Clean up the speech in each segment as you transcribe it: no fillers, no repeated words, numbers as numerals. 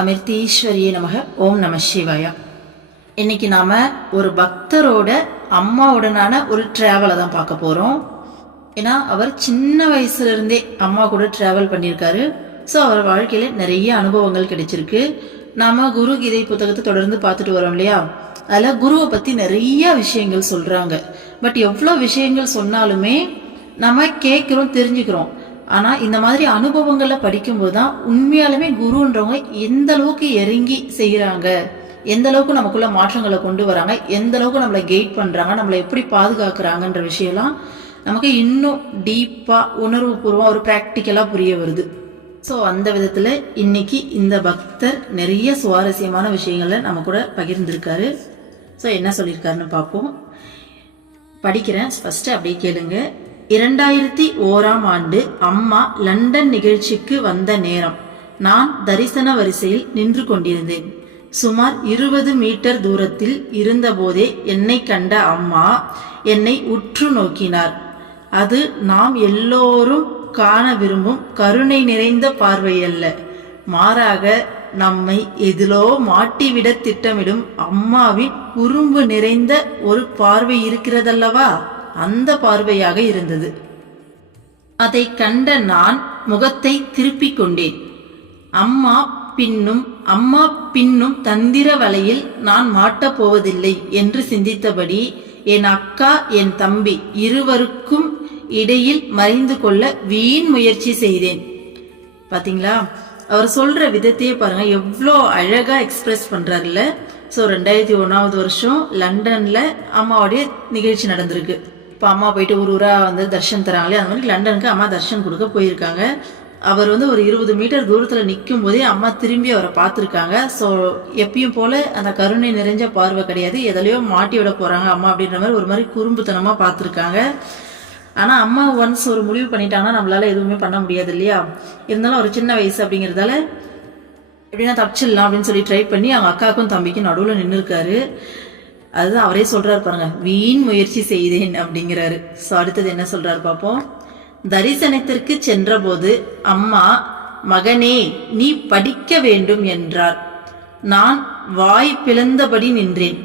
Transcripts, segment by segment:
அமிர்தீஸ்வரியே நமக. ஓம் நம சிவாயா. இன்னைக்கு நாம ஒரு பக்தரோட அம்மாவுடனான ஒரு டிராவலை தான் பார்க்க போறோம். ஏன்னா அவர் சின்ன வயசுல இருந்தே அம்மா கூட டிராவல் பண்ணியிருக்காரு. ஸோ அவர் வாழ்க்கையில நிறைய அனுபவங்கள் கிடைச்சிருக்கு. நாம குரு கீதை புத்தகத்தை தொடர்ந்து பார்த்துட்டு வரோம் இல்லையா? அதுல குருவை பத்தி நிறைய விஷயங்கள் சொல்றாங்க. பட் எவ்வளவு விஷயங்கள் சொன்னாலுமே நம்ம கேட்கிறோம், தெரிஞ்சுக்கிறோம். ஆனா இந்த மாதிரி அனுபவங்களை படிக்கும்போது தான் உண்மையாலுமே குருன்றவங்க எந்த அளவுக்கு இறங்கி செய்யறாங்க, எந்த அளவுக்கு நமக்குள்ள மாற்றங்களை கொண்டு வராங்க, எந்த அளவுக்கு நம்மளை கைட் பண்றாங்க, நம்மளை எப்படி பாதுகாக்கிறாங்கன்ற விஷயம்லாம் நமக்கு இன்னும் டீப்பா உணர்வு பூர்வம் ஒரு பிராக்டிக்கலா புரிய வருது. ஸோ அந்த விதத்துல இன்னைக்கு இந்த பக்தர் நிறைய சுவாரஸ்யமான விஷயங்களை நம்ம கூட பகிர்ந்திருக்காரு. ஸோ என்ன சொல்லியிருக்காருன்னு பார்ப்போம். படிக்கிறேன், ஃபர்ஸ்ட் அப்படியே கேளுங்க. 2001 அம்மா லண்டன் நிகழ்ச்சிக்கு வந்த நேரம் நான் தரிசன வரிசையில் நின்று கொண்டிருந்தேன். சுமார் 20 மீட்டர் தூரத்தில் இருந்தபோதே என்னை கண்ட அம்மா என்னை உற்று நோக்கினார். அது நாம் எல்லோரும் காண விரும்பும் கருணை நிறைந்த பார்வை அல்ல, மாறாக நம்மை எதிலோ மாட்டிவிட திட்டமிடும் அம்மாவின் குறும்பு நிறைந்த ஒரு பார்வை இருக்கிறதல்லவா, அந்த பார்வையாக இருந்தது. அதை கண்ட நான் முகத்தை திருப்பிக் கொண்டேன். அம்மா பின்னும் தந்திர வலையில் நான் மாட்டப் போவதில்லை என்று சிந்தித்தபடி என் அக்கா என் தம்பி இருவருக்கும் இடையில் மறைந்து கொள்ள வீண் முயற்சி செய்தேன். பாத்தீங்களா, அவர் சொல்ற விதத்தையே பாருங்க, எவ்வளோ அழகா எக்ஸ்பிரஸ் பண்றாருல்ல. ஸோ 2001 லண்டன்ல அம்மாவுடைய நிகழ்ச்சி நடந்திருக்கு. இப்போ அம்மா போயிட்டு ஊரா தர்ஷன் தராங்களே, அந்த மாதிரி லண்டனுக்கு அம்மா தர்ஷன் கொடுக்க போயிருக்காங்க. அவர் ஒரு 20 மீட்டர் தூரத்தில் நிற்கும் போதே அம்மா திரும்பி அவரை பார்த்துருக்காங்க. ஸோ எப்பயும் போல அந்த கருணை நிறைஞ்ச பார்வை கிடையாது, எதிலையோ மாட்டி விட போறாங்க அம்மா அப்படின்ற மாதிரி ஒரு மாதிரி குறும்புத்தனமா பார்த்துருக்காங்க. ஆனால் அம்மா ஒன்ஸ் ஒரு முடிவு பண்ணிட்டாங்கன்னா நம்மளால எதுவுமே பண்ண முடியாது இல்லையா? இருந்தாலும் ஒரு சின்ன வயசு அப்படிங்கிறதால எப்படின்னா தப்பிச்சிடலாம் அப்படின்னு சொல்லி ட்ரை பண்ணி அவங்க அக்காவுக்கும் தம்பிக்கும் நடுவில் நின்று இருக்காரு. அதுதான் அவரே சொல்றாரு பாருங்க, வீண் முயற்சி செய்தேன் அப்படிங்கிறாரு. ஸோ அடுத்தது என்ன சொல்றாரு பார்ப்போம். தரிசனத்திற்கு சென்ற போது அம்மா, மகனே நீ படிக்க வேண்டும் என்றார். நான் வாய் பிளந்தபடி நின்றேன்.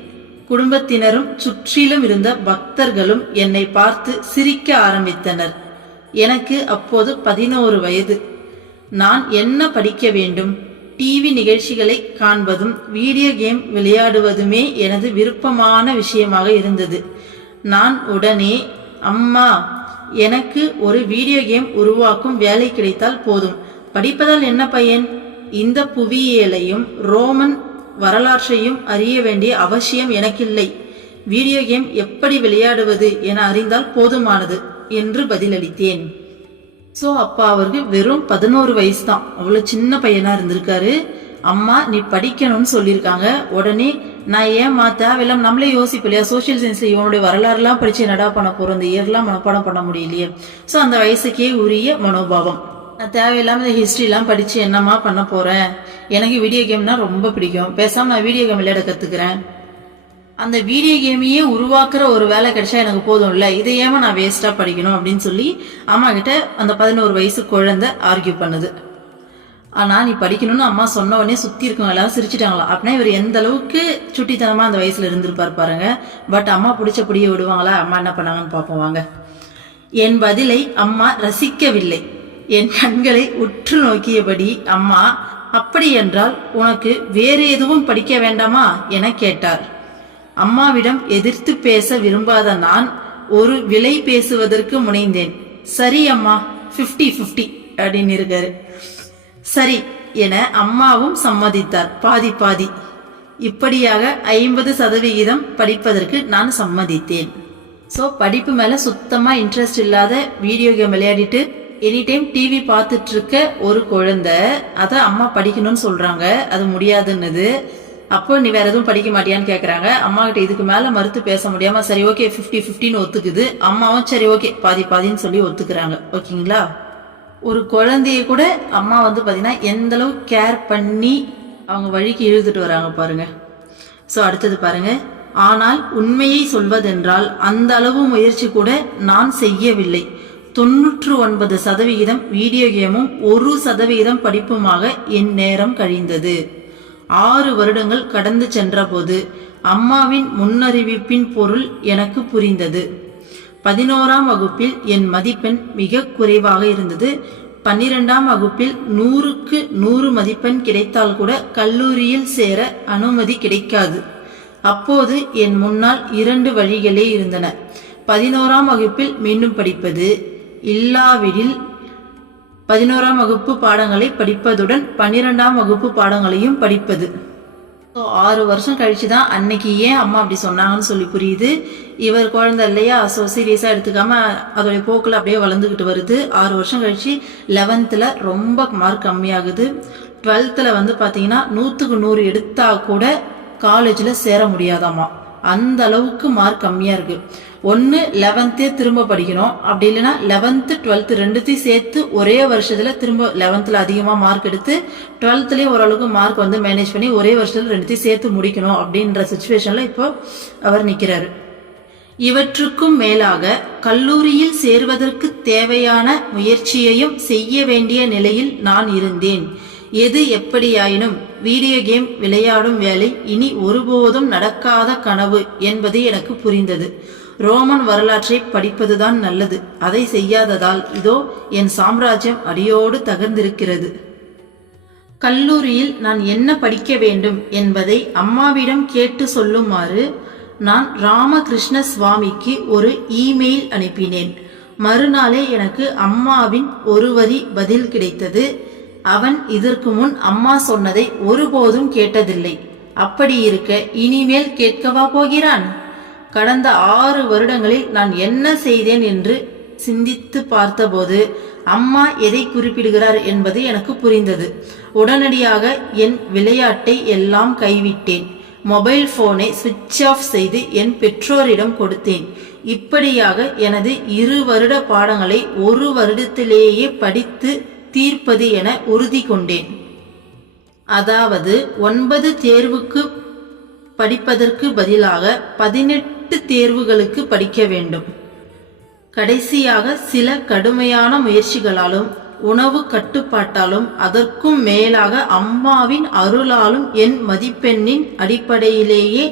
குடும்பத்தினரும் சுற்றிலும் இருந்த பக்தர்களும் என்னை பார்த்து சிரிக்க ஆரம்பித்தனர். எனக்கு அப்போது 11 வயது. நான் என்ன படிக்க வேண்டும்? டிவி நிகழ்ச்சிகளை காண்பதும் வீடியோ கேம் விளையாடுவதுமே எனது விருப்பமான விஷயமாக இருந்தது. நான் உடனே, அம்மா எனக்கு ஒரு வீடியோ கேம் உருவாக்கும் வேலை கிடைத்தால் போதும், படிப்பதால் என்ன பயன்? இந்த புவியியலையும் ரோமன் வரலாற்றையும் அறிய வேண்டிய அவசியம் எனக்கில்லை. வீடியோ கேம் எப்படி விளையாடுவது என அறிந்தால் போதுமானது என்று பதிலளித்தேன். ஸோ அப்பா அவருக்கு வெறும் 11 வயசு தான், அவ்வளோ சின்ன பையனா இருந்திருக்காரு. அம்மா நீ படிக்கணும்னு சொல்லியிருக்காங்க. உடனே நான் ஏமா தேவையில்லாம நம்மளே யோசிப்போம் இல்லையா, சோசியல் சயின்ஸ்ல இவனுடைய வரலாறுலாம் படிச்சு என்னடா பண்ண போறோம், இந்த இயர்லாம் மனப்பாடம் பண்ண முடியலையே. ஸோ அந்த வயசுக்கே உரிய மனோபாவம். நான் தேவையில்லாம இந்த ஹிஸ்ட்ரிலாம் படிச்சு என்னமா பண்ண போறேன், எனக்கு வீடியோ கேம்னா ரொம்ப பிடிக்கும், பேசாம நான் வீடியோ கேம் விளையாட கத்துக்கிறேன், அந்த வீடியோ கேமையே உருவாக்குற ஒரு வேலை கிடைச்சா எனக்கு போதும் இல்ல, இதை ஏமா நான் வேஸ்டா படிக்கணும் அப்படின்னு சொல்லி அம்மா கிட்ட அந்த 11 வயசு குழந்தை ஆர்கியூ பண்ணுது. ஆனா நீ படிக்கணும்னு அம்மா சொன்ன உடனே சுத்தி இருக்கவங்க எல்லாரும் சிரிச்சுட்டாங்களா. அப்படின்னா இவர் எந்த அளவுக்கு சுட்டித்தனமா அந்த வயசுல இருந்திருப்பாரு பாருங்க. பட் அம்மா பிடிச்சபடியே விடுவாங்களா? அம்மா என்ன பண்ணாங்கன்னு பார்ப்போம் வாங்க. என் பதிலை அம்மா ரசிக்கவில்லை. என் கண்களை உற்று நோக்கியபடி, அம்மா அப்படி என்றால் உனக்கு வேறு எதுவும் படிக்க வேண்டாமா என கேட்டார். அம்மாவிடம் எதிர்த்து பேச விரும்பாத நான் ஒரு விலை பேசுவதற்கு முனைந்தேன். சரி அம்மா, 50-50 அப்படின்னு இருக்காரு. சரி என அம்மாவும் சம்மதித்தார், பாதி பாதி. இப்படியாக 50% படிப்பதற்கு நான் சம்மதித்தேன். ஸோ படிப்பு மேல சுத்தமா இன்ட்ரெஸ்ட் இல்லாத, வீடியோ கேம் விளையாடிட்டு எனி டைம் டிவி பார்த்துட்டு இருக்க ஒரு குழந்தை அத அம்மா படிக்கணும்னு சொல்றாங்க, அது முடியாதுன்னுது. அப்போ நீ வேற எதுவும் படிக்க மாட்டியான்னு கேக்குறாங்க. அம்மா கிட்ட இதுக்கு மேல மறுத்து பேச முடியாம சரி ஓகே 50-50 ஒத்துக்குது. அம்மாவும் சரி ஓகே பாதி பாதின்னு சொல்லி ஒத்துக்கிறாங்க. ஓகேங்களா? ஒரு குழந்தைய கூட அம்மா பாத்தீங்கன்னா எந்த அளவு கேர் பண்ணி அவங்க வழிக்கு இழுத்துட்டு வராங்க பாருங்க. சோ அடுத்தது பாருங்க. ஆனால் உண்மையை சொல்வதென்றால் அந்த அளவு முயற்சி கூட நான் செய்யவில்லை. 99% வீடியோ கேமும் 1% படிப்புமாக என் நேரம் கழிந்தது. 6 வருடங்கள் கடந்து சென்றபோது அம்மாவின் முன்னறிவிப்பின் பொருள் எனக்கு புரிந்தது. 11ஆம் வகுப்பில் என் மதிப்பெண் மிக குறைவாக இருந்தது. 12ஆம் வகுப்பில் 100க்கு 100 மதிப்பெண் கிடைத்தால் கூட கல்லூரியில் சேர அனுமதி கிடைக்காது. அப்போது என் முன்னால் 2 வழிகளே இருந்தன. 11ஆம் வகுப்பில் மீண்டும் படிப்பது, இல்லாவிடில் 11ஆம் வகுப்பு பாடங்களை படிப்பதுடன் 12ஆம் வகுப்பு பாடங்களையும் படிப்பது. 6 வருஷம் கழிச்சு தான் அன்னைக்கு ஏன் அம்மா அப்படி சொன்னாங்கன்னு சொல்லி புரியுது. இவர் குழந்தை இல்லையா, ஸோ சீரியஸாக எடுத்துக்காம அதோடைய போக்கில் அப்படியே வளர்ந்துக்கிட்டு வருது. 6 வருஷம் கழிச்சு 11th ரொம்ப மார்க் கம்மியாகுது. 12th பார்த்தீங்கன்னா 100க்கு 100 எடுத்தா கூட காலேஜில் சேர முடியாதாமா. அந்த அளவுக்கு மார்க் கம்மியாக இருக்கு. ஒன்று 11th திரும்ப படிக்கணும், அப்படி இல்லைன்னா 11th 12th ரெண்டுத்தையும் சேர்த்து ஒரே வருஷத்துல திரும்ப 11th அதிகமாக மார்க் எடுத்து 12th ஓரளவுக்கு மார்க் மேனேஜ் பண்ணி ஒரே வருஷத்துல ரெண்டுத்தையும் சேர்த்து முடிக்கணும் அப்படின்ற சுச்சுவேஷன்ல இப்போ அவர் நிற்கிறாரு. இவற்றுக்கும் மேலாக கல்லூரியில் சேர்வதற்கு தேவையான முயற்சியையும் செய்ய வேண்டிய நிலையில் நான் இருந்தேன். எது எப்படியாயினும் வீடியோ கேம் விளையாடும் வேலை இனி ஒருபோதும் நடக்காத கனவு என்பது எனக்கு புரிந்தது. ரோமன் வரலாற்றை படிப்பதுதான் நல்லது. அதை செய்யாததால் இதோ என் சாம்ராஜ்யம் அடியோடு தகர்ந்திருக்கிறது. கல்லூரியில் நான் என்ன படிக்க வேண்டும் என்பதை அம்மாவிடம் கேட்டு சொல்லுமாறு நான் ராமகிருஷ்ண சுவாமிக்கு ஒரு இமெயில் அனுப்பினேன். மறுநாளே எனக்கு அம்மாவின் ஒரு வரி பதில் கிடைத்தது. அவன் இதற்கு முன் அம்மா சொன்னதை ஒருபோதும் கேட்டதில்லை. அப்படி இருக்க இனிமேல் கேட்கவா போகிறான்? கடந்த 6 வருடங்களில் நான் என்ன செய்தேன் என்று சிந்தித்து பார்த்தபோது அம்மா எதை குறிப்பிடுகிறார் என்பது எனக்கு புரிந்தது. உடனடியாக என் விளையாட்டை எல்லாம் கைவிட்டேன். மொபைல் போனை சுவிட்ச் ஆஃப் செய்து என் பெற்றோரிடம் கொடுத்தேன். இப்படியாக எனது 2 வருட பாடங்களை 1 வருடத்திலேயே படித்து தீர்ப்பது என உறுதி கொண்டேன். அதாவது 9 தேர்வுக்கு படிப்பதற்கு பதிலாக 18 தேர்வுகளுக்கு படிக்க வேண்டும். கடைசியாக சில கடுமையான முயற்சிகளாலும் உணவு கட்டுப்பாட்டாலும் அதற்கும் மேலாக அம்மாவின் அருளாலும் என் மதிப்பெண்ணின் அடிப்படையிலேயே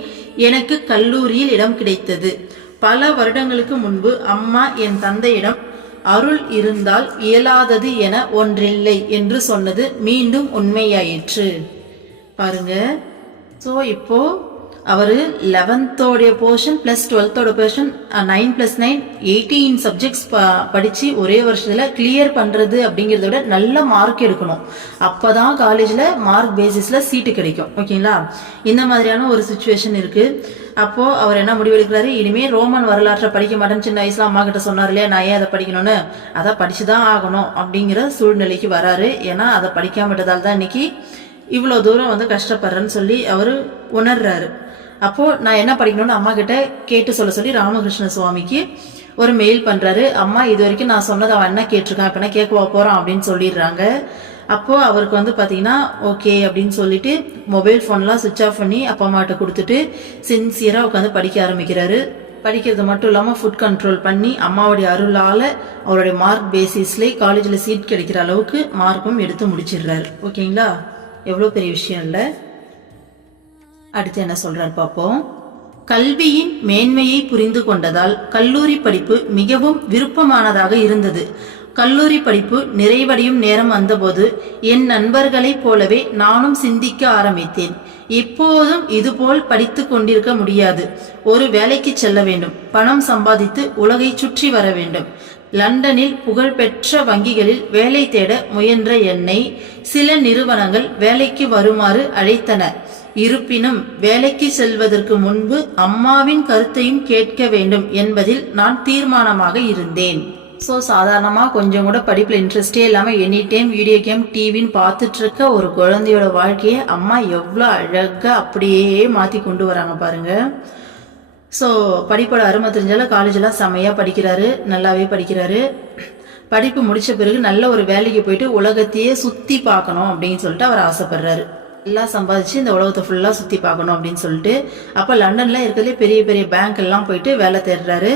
எனக்கு கல்லூரியில் இடம் கிடைத்தது. பல வருடங்களுக்கு முன்பு அம்மா என் தந்தையிடம் அருள் இருந்தால் இயலாதது என ஒன்றில்லை என்று சொன்னது மீண்டும் உண்மையாயிற்று. பாருங்க. ஸோ இப்போ அவர் 11th portion plus 12th portion 9+9 18 subjects படிச்சு ஒரே வருஷத்துல கிளியர் பண்றது அப்படிங்கிறத விட நல்ல மார்க் எடுக்கணும். அப்பதான் காலேஜ்ல மார்க் பேசிஸ்ல சீட்டு கிடைக்கும். ஓகேங்களா? இந்த மாதிரியான ஒரு சுச்சுவேஷன் இருக்கு. அப்போ அவர் என்ன முடிவெடுக்கிறாரு, இனிமே ரோமன் வரலாற்றை படிக்க மாட்டேன்னு சின்ன வயசுல அம்மா கிட்ட சொன்னார் இல்லையா, நான் ஏன் அதை படிக்கணும்னு, அதை படிச்சுதான் ஆகணும் அப்படிங்கிற சூழ்நிலைக்கு வராரு. ஏன்னா அதை படிக்காம விட்டதால் தான் இன்னைக்கு இவ்வளோ தூரம் கஷ்டப்படுறேன்னு சொல்லி அவர் உணர்றாரு. அப்போ நான் என்ன படிக்கணும்னு அம்மா கிட்ட கேட்டு சொல்லி ராமகிருஷ்ண சுவாமிக்கு ஒரு மெயில் பண்றாரு. அம்மா இது வரைக்கும் நான் சொன்னதை அவன் என்ன கேட்டிருக்கான், இப்ப என்ன கேட்க போறான் அப்படின்னு சொல்லிடுறாங்க. அப்போ அவருக்கு பாத்தீங்கன்னா ஓகே அப்படின்னு சொல்லிட்டு மொபைல் போன்லாம் சுவிட்ச் ஆஃப் பண்ணி அப்பா அம்மாட்ட கொடுத்துட்டு சின்சியரா உட்காந்து படிக்க ஆரம்பிக்கிறாரு. படிக்கிறது மட்டும் இல்லாம ஃபுட் கண்ட்ரோல் பண்ணி அம்மாவுடைய அருளால அவருடைய மார்க் பேசிஸ்ல காலேஜ்ல சீட் கிடைக்கிற அளவுக்கு மார்க்கும் எடுத்து முடிச்சிடுறாரு. ஓகேங்களா? எவ்வளவு பெரிய விஷயம் இல்ல. அடுத்து என்ன சொல்றாரு பாப்போம். கல்வியின் மேன்மையை புரிந்து கொண்டதால் கல்லூரி படிப்பு மிகவும் விருப்பமானதாக இருந்தது. கல்லூரி படிப்பு நிறைவடையும் நேரம் வந்தபோது என் நண்பர்களைப் போலவே நானும் சிந்திக்க ஆரம்பித்தேன். இப்போதும் இதுபோல் படித்து கொண்டிருக்க முடியாது. ஒரு வேலைக்கு செல்ல வேண்டும், பணம் சம்பாதித்து உலகை சுற்றி வர வேண்டும். லண்டனில் புகழ்பெற்ற வங்கிகளில் வேலை தேட முயன்ற என்னை சில நிறுவனங்கள் வேலைக்கு வருமாறு அழைத்தன. இருப்பினும் வேலைக்கு செல்வதற்கு முன்பு அம்மாவின் கருத்தையும் கேட்க வேண்டும் என்பதில் நான் தீர்மானமாக இருந்தேன். ஸோ சாதாரணமாக கொஞ்சம் கூட படிப்பில் இன்ட்ரெஸ்டே இல்லாமல் எனி டைம் வீடியோ கேம் டிவின்னு பார்த்துட்டு இருக்க ஒரு குழந்தையோட வாழ்க்கையை அம்மா எவ்வளோ அழகாக அப்படியே மாற்றி கொண்டு வராங்க பாருங்க. ஸோ படிப்போட அருமை தெரிஞ்சாலும் காலேஜெலாம் செம்மையாக படிக்கிறாரு, நல்லாவே படிக்கிறாரு. படிப்பு முடித்த பிறகு நல்ல ஒரு வேலைக்கு போயிட்டு உலகத்தையே சுற்றி பார்க்கணும் அப்படின்னு சொல்லிட்டு அவர் ஆசைப்படுறாரு. எல்லாம் சம்பாதிச்சு இந்த உலகத்தை ஃபுல்லாக சுற்றி பார்க்கணும் அப்படின்னு சொல்லிட்டு அப்போ லண்டனில் இருக்கிறதுலே பெரிய பெரிய பேங்க் எல்லாம் போயிட்டு வேலை தேடுறாரு.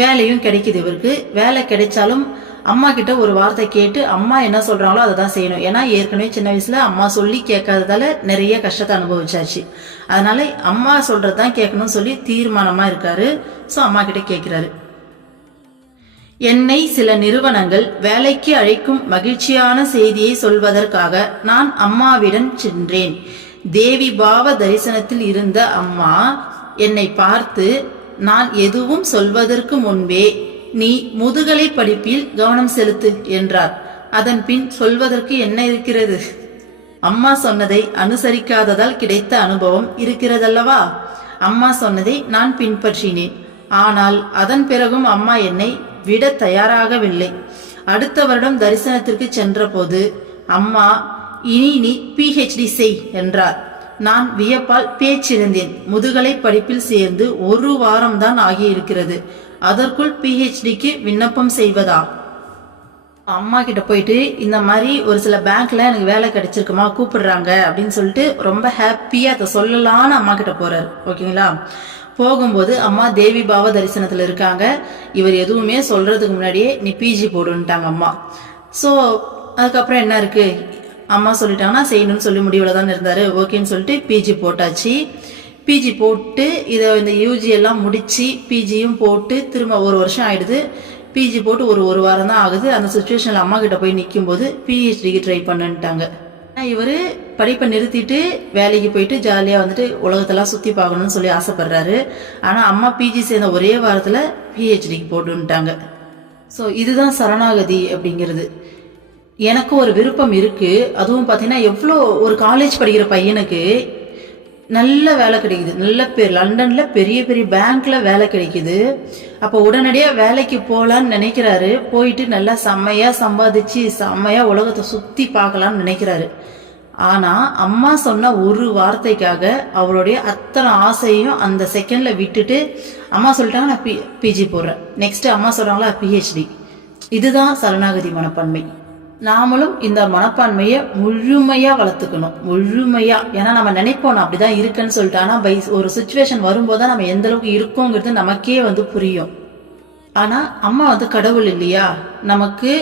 வேலையும் கிடைக்குது இவருக்கு. வேலை கிடைச்சாலும் அம்மா கிட்ட ஒரு வார்த்தை கேட்டு அம்மா என்ன சொல்றாங்களோ அதை தான் செய்யணும். ஏன்னா ஏற்கனவே சின்ன வயசுல அம்மா சொல்லி கேட்காததால நிறைய கஷ்டத்தை அனுபவிச்சாச்சு. அதனால அம்மா சொல்றதுதான் கேட்கணும்னு சொல்லி தீர்மானமா இருக்காரு. ஸோ அம்மா கிட்ட கேட்கிறாரு. என்னை சில நிறுவனங்கள் வேலைக்கு அழைக்கும் மகிழ்ச்சியான செய்தியை சொல்வதற்காக நான் அம்மாவிடம் சென்றேன். தேவி பாவ தரிசனத்தில் இருந்த அம்மா என்னை பார்த்து, நான் எதுவும் சொல்வதற்கு முன்பே நீ முதுகலை படிப்பில் கவனம் செலுத்து என்றார். அதன் பின் சொல்வதற்கு என்ன இருக்கிறது? அம்மா சொன்னதை அனுசரிக்காததால் கிடைத்த அனுபவம் இருக்கிறதல்லவா? அம்மா சொன்னதை நான் பின்பற்றினேன். ஆனால் அதன் பிறகும் அம்மா என்னை விட தயாராகவில்லை. அடுத்த வருடம் தரிசனத்திற்கு சென்ற போது அம்மா, இனி நீ PhD செய் என்றார். நான் வியப்பால் பேச்சிருந்தேன். முதுகலை படிப்பில் சேர்ந்து 1 வாரம் தான் ஆகியிருக்கிறது. அதற்குள் PhDக்கு விண்ணப்பம் செய்வதா? அம்மா கிட்ட போயிட்டு இந்த மாதிரி ஒரு சில பேங்க்ல எனக்கு வேலை கிடைச்சிருக்குமா, கூப்பிடுறாங்க அப்படின்னு சொல்லிட்டு ரொம்ப ஹாப்பியா அதை சொல்லலான்னு அம்மா கிட்ட போறாரு. ஓகேங்களா? போகும்போது அம்மா தேவி பாவ தரிசனத்துல இருக்காங்க. இவர் எதுவுமே சொல்றதுக்கு முன்னாடியே நீ PG போடுன்ட்டாங்க அம்மா. ஸோ அதுக்கப்புறம் என்ன இருக்கு, அம்மா சொல்லிட்டாங்கன்னா செய்யணும்னு சொல்லி முடிவுல தான் இருந்தாரு. ஓகேன்னு சொல்லிட்டு PG போட்டாச்சு. PG போட்டு இதை இந்த UG எல்லாம் முடிச்சு PGயும் போட்டு திரும்ப 1 வருஷம் ஆயிடுது. PG போட்டு ஒரு வாரம் தான் ஆகுது. அந்த சுச்சுவேஷன்ல அம்மா கிட்ட போய் நிற்கும் போது PhDக்கு ட்ரை பண்ணுன்ட்டாங்க. இவரு படிப்பை நிறுத்திட்டு வேலைக்கு போயிட்டு ஜாலியா வந்துட்டு உலகத்தெல்லாம் சுத்தி பார்க்கணும்னு சொல்லி ஆசைப்படுறாரு. ஆனா அம்மா PG சேர்ந்த ஒரே வாரத்துல PhDக்கு போட்டுட்டாங்க. ஸோ இதுதான் சரணாகதி அப்படிங்கிறது. எனக்கு ஒரு விருப்பம் இருக்கு. அதுவும் பாத்தீங்கன்னா எவ்வளோ ஒரு காலேஜ் படிக்கிற பையனுக்கு நல்ல வேலை கிடைக்குது, நல்ல பேர் லண்டன்ல பெரிய பெரிய பேங்க்ல வேலை கிடைக்குது. அப்போ உடனடியா வேலைக்கு போலான்னு நினைக்கிறாரு. போயிட்டு நல்லா செம்மையா சம்பாதிச்சு செம்மையா உலகத்தை சுத்தி பார்க்கலான்னு நினைக்கிறாரு. ஆனா அம்மா சொன்ன ஒரு வார்த்தைக்காக அவருடைய அத்தனை ஆசையும் அந்த செகண்ட்ல விட்டுட்டு அம்மா சொல்லிட்டாங்க நான் PG போடுறேன், நெக்ஸ்ட் அம்மா சொல்றாங்களா PhD. இதுதான் சரணாகதி மனப்பான்மை. நாமளும் இந்த மனப்பான்மையை முழுமையா வளர்த்துக்கணும், முழுமையா. ஏன்னா நம்ம நினைப்போம் நான் அப்படிதான் இருக்குன்னு சொல்லிட்டு, ஆனா ஒரு சுச்சுவேஷன் வரும்போது நம்ம எந்த அளவுக்கு இருக்கோங்கிறது நமக்கே புரியும். ஆனா அம்மா கடவுள் இல்லையா, நமக்கு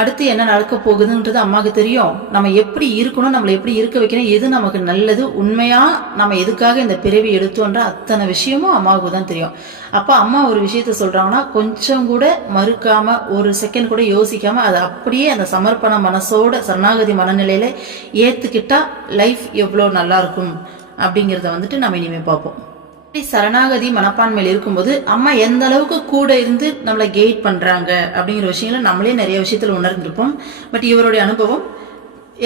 அடுத்து என்ன நடக்க போகுதுன்றது அம்மாவுக்கு தெரியும். நம்ம எப்படி இருக்கணும், நம்மளை எப்படி இருக்க வைக்கணும், எது நமக்கு நல்லது, உண்மையா நம்ம எதுக்காக இந்த பிறவி எடுத்தோன்ற அத்தனை விஷயமும் அம்மாவுக்கு தான் தெரியும். அப்ப அம்மா ஒரு விஷயத்த சொல்றாங்கன்னா கொஞ்சம் கூட மறுக்காம, ஒரு செகண்ட் கூட யோசிக்காம அதை அப்படியே அந்த சமர்ப்பண மனசோட சரணாகதி மனநிலையில ஏத்துக்கிட்டா லைஃப் எவ்வளவு நல்லா இருக்கும் அப்படிங்கிறத நம்ம இனிமே பார்ப்போம். சரணாகதி மனப்பான்மையில் இருக்கும்போது அம்மா எந்த அளவுக்கு கூட இருந்து நம்மளை கைட் பண்றாங்க அப்படிங்கிற விஷயங்களை நம்மளே நிறைய விஷயத்துல உணர்ந்திருப்போம். பட் இவருடைய அனுபவம்,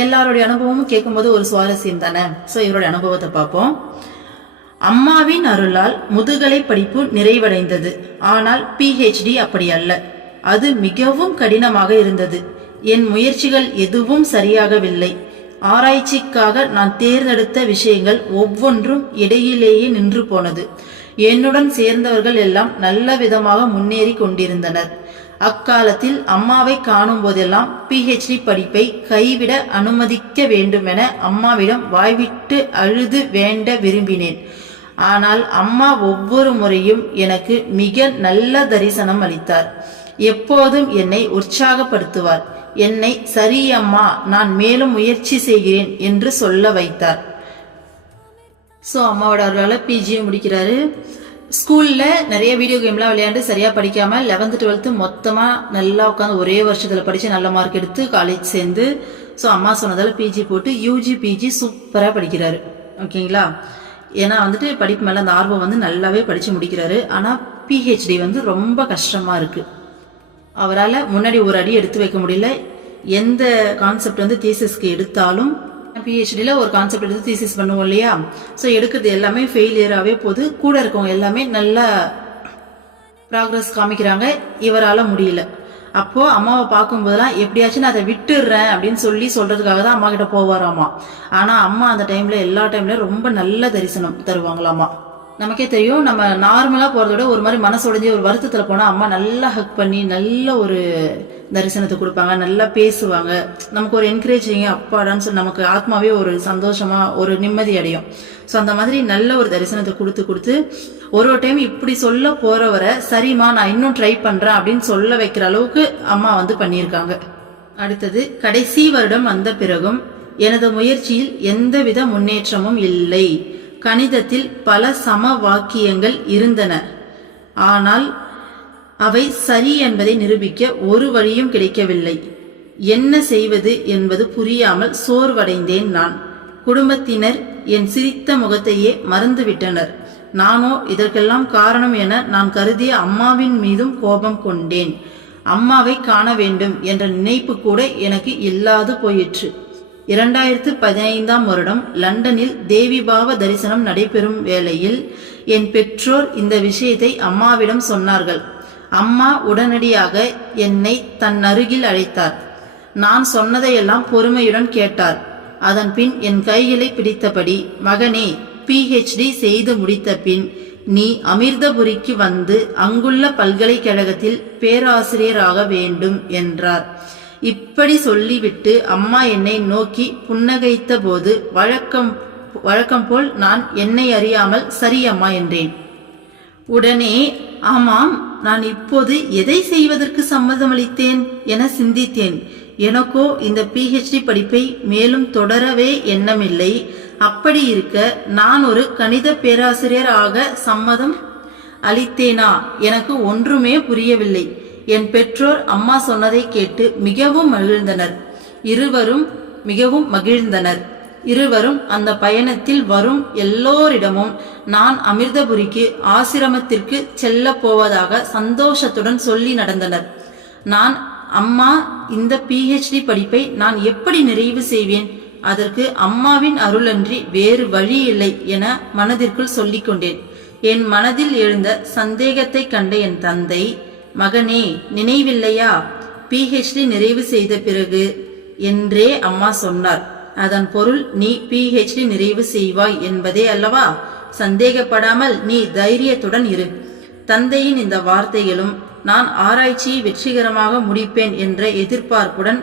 எல்லாருடைய அனுபவமும் கேட்கும்போது ஒரு சுவாரஸ்யம் தானே. ஸோ இவருடைய அனுபவத்தை பார்ப்போம். அம்மாவின் அருளால் முதுகலை படிப்பு நிறைவடைந்தது. ஆனால் PhD அப்படி அல்ல. அது மிகவும் கடினமாக இருந்தது. என் முயற்சிகள் எதுவும் சரியாகவில்லை. ஆராய்ச்சிக்காக நான் தேர்ந்தெடுத்த விஷயங்கள் ஒவ்வொன்றும் இடையிலேயே நின்று போனது. என்னுடன் சேர்ந்தவர்கள் எல்லாம் நல்ல விதமாக முன்னேறி கொண்டிருந்தனர். அக்காலத்தில் அம்மாவை காணும் போதெல்லாம் PhD படிப்பை கைவிட அனுமதிக்க வேண்டுமென அம்மாவிடம் வாய்விட்டு அழுது வேண்ட விரும்பினேன். ஆனால் அம்மா ஒவ்வொரு முறையும் எனக்கு மிக நல்ல தரிசனம் அளித்தார். எப்போதும் என்னை உற்சாகப்படுத்துவார். என்னை சரி அம்மா, நான் மேலும் முயற்சி செய்கிறேன் என்று சொல்ல வைத்தார். ஸோ அம்மாவோட அருளால PGயும் முடிக்கிறாரு. ஸ்கூல்ல நிறைய வீடியோ கேம்லாம் விளையாண்டு சரியா படிக்காம 11th 12th மொத்தமா நல்லா உட்காந்து ஒரே வருஷத்துல படிச்சு நல்ல மார்க் எடுத்து காலேஜ் சேர்ந்து, ஸோ அம்மா சொன்னதால PG போட்டு UG PG சூப்பரா படிக்கிறாரு. ஓகேங்களா? ஏன்னா படிப்பு மேல அந்த ஆர்வம் நல்லாவே படிச்சு முடிக்கிறாரு. ஆனா PhD ரொம்ப கஷ்டமா இருக்கு. அவரால் முன்னாடி ஒரு அடி எடுத்து வைக்க முடியல. எந்த கான்செப்ட் தீசிஸ்க்கு எடுத்தாலும், PhDல ஒரு கான்செப்ட் எடுத்து தீசிஸ் பண்ணுவோம் இல்லையா, ஸோ எடுக்கிறது எல்லாமே ஃபெயிலியராகவே போகுது. கூட இருக்கவங்க எல்லாமே நல்லா ப்ராக்ரஸ் காமிக்கிறாங்க, இவரால் முடியல. அப்போ அம்மாவை பார்க்கும்போதெல்லாம் எப்படியாச்சும் நான் அதை விட்டுடுறேன் அப்படின்னு சொல்றதுக்காக தான் அம்மா கிட்ட போவாராமா. ஆனா அம்மா அந்த டைம்ல எல்லா டைம்ல ரொம்ப நல்ல தரிசனம் தருவாங்களாமா. நமக்கே தெரியும், நம்ம நார்மலா போறத விட ஒரு மாதிரி மனசு உடைஞ்சு ஒரு வருத்தத்துல போனா அம்மா நல்லா ஹக் பண்ணி நல்ல ஒரு தரிசனத்தை கொடுப்பாங்க, நல்லா பேசுவாங்க. நமக்கு ஒரு என்கரேஜிங், அப்பாடான்னு சொல்லி நமக்கு ஆத்மாவே ஒரு சந்தோஷமா ஒரு நிம்மதி அடையும். ஸோ அந்த மாதிரி நல்ல ஒரு தரிசனத்தை கொடுத்து ஒரு டைம் இப்படி சொல்ல போறவரை சரிம்மா நான் இன்னும் ட்ரை பண்றேன் அப்படின்னு சொல்ல வைக்கிற அளவுக்கு அம்மா பண்ணியிருக்காங்க. அடுத்தது, கடைசி வருடம் வந்த பிறகும் எனது முயற்சியில் எந்தவித முன்னேற்றமும் இல்லை. கணிதத்தில் பல சம வாக்கியங்கள் இருந்தன, ஆனால் அவை சரி என்பதை நிரூபிக்க ஒரு வழியும் கிடைக்கவில்லை. என்ன செய்வது என்பது புரியாமல் சோர்வடைந்தேன் நான். குடும்பத்தினர் என் சிரித்த முகத்தையே மறந்துவிட்டனர். நானோ இதற்கெல்லாம் காரணம் என நான் கருதிய அம்மாவின் மீதும் கோபம் கொண்டேன். அம்மாவை காண வேண்டும் என்ற நினைப்பு கூட எனக்கு இல்லாது போயிற்று. 2015 வருடம் லண்டனில் தேவிபாவ தரிசனம் நடைபெறும் வேளையில் என் பெற்றோர் இந்த விஷயத்தை அம்மாவிடம் சொன்னார்கள். அம்மா உடனடியாக என்னை தன் அருகில் அழைத்தார். நான் சொன்னதையெல்லாம் பொறுமையுடன் கேட்டார். அதன் பின் என் கைகளை பிடித்தபடி, மகனே, PhD செய்து முடித்த பின் நீ அமிர்தபுரிக்கு வந்து அங்குள்ள பல்கலைக்கழகத்தில் பேராசிரியராக வேண்டும் என்றார். இப்படி சொல்லிவிட்டு அம்மா என்னை நோக்கி புன்னகைத்த போது வழக்கம் போல் நான் என்னை அறியாமல் சரி அம்மா என்றேன். உடனே, ஆமாம், நான் இப்போது எதை செய்வதற்கு சம்மதமளித்தேன் என சிந்தித்தேன். எனக்கோ இந்த PhD படிப்பை மேலும் தொடரவே எண்ணமில்லை. அப்படி இருக்க நான் ஒரு கணித பேராசிரியர் ஆக சம்மதம் அளித்தேனா? எனக்கு ஒன்றுமே புரியவில்லை. என் பெற்றோர் அம்மா சொன்னதை கேட்டு மிகவும் மகிழ்ந்தனர். இருவரும் அந்த பயணத்தில் வரும் எல்லோரிடமும் நான் அமிர்தபுரிக்கு ஆசிரமத்திற்கு செல்ல போவதாக சந்தோஷத்துடன் சொல்லி நடந்தனர். நான், அம்மா, இந்த PhD படிப்பை நான் எப்படி நிறைவு செய்வேன்? அதற்கு அம்மாவின் அருளன்றி வேறு வழி இல்லை என மனதிற்குள் சொல்லிக் கொண்டேன். என் மனதில் எழுந்த சந்தேகத்தை கண்ட என் தந்தை, மகனே, நினைவில்லையா? PhD நிறைவு செய்த பிறகு என்றே அம்மா சொன்னார். அதன் பொருள் நீ PhD நிறைவு செய்வாய் என்பதே அல்லவா? சந்தேகப்படாமல் நீ தைரியத்துடன் இரு. தந்தையின் இந்த வார்த்தைகளும் நான் ஆராய்ச்சியை வெற்றிகரமாக முடிப்பேன் என்ற எதிர்பார்ப்புடன்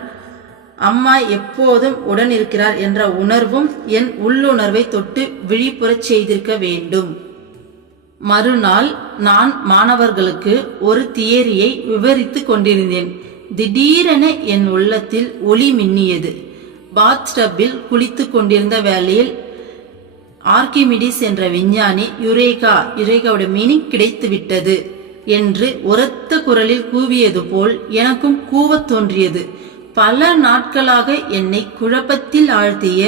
அம்மா எப்போதும் உடன் இருக்கிறார் என்ற உணர்வும் என் உள்ளுணர்வை தொட்டு விழிப்புறச் செய்திருக்க வேண்டும். மறுநாள் நான் மாணவர்களுக்கு ஒரு தியரியை விவரித்து கொண்டிருந்தேன். திடீரென என் உள்ளத்தில் ஒளி மின்னியது. பாத்டப்பில் குளித்து கொண்டிருந்த வேளையில் ஆர்கிமிடிஸ் என்ற விஞ்ஞானி யுரேகாவுடைய மீனிங் கிடைத்துவிட்டது என்று உரத்த குரலில் கூவியது போல் எனக்கும் கூவத் தோன்றியது. பல நாட்களாக என்னை குழப்பத்தில் ஆழ்த்திய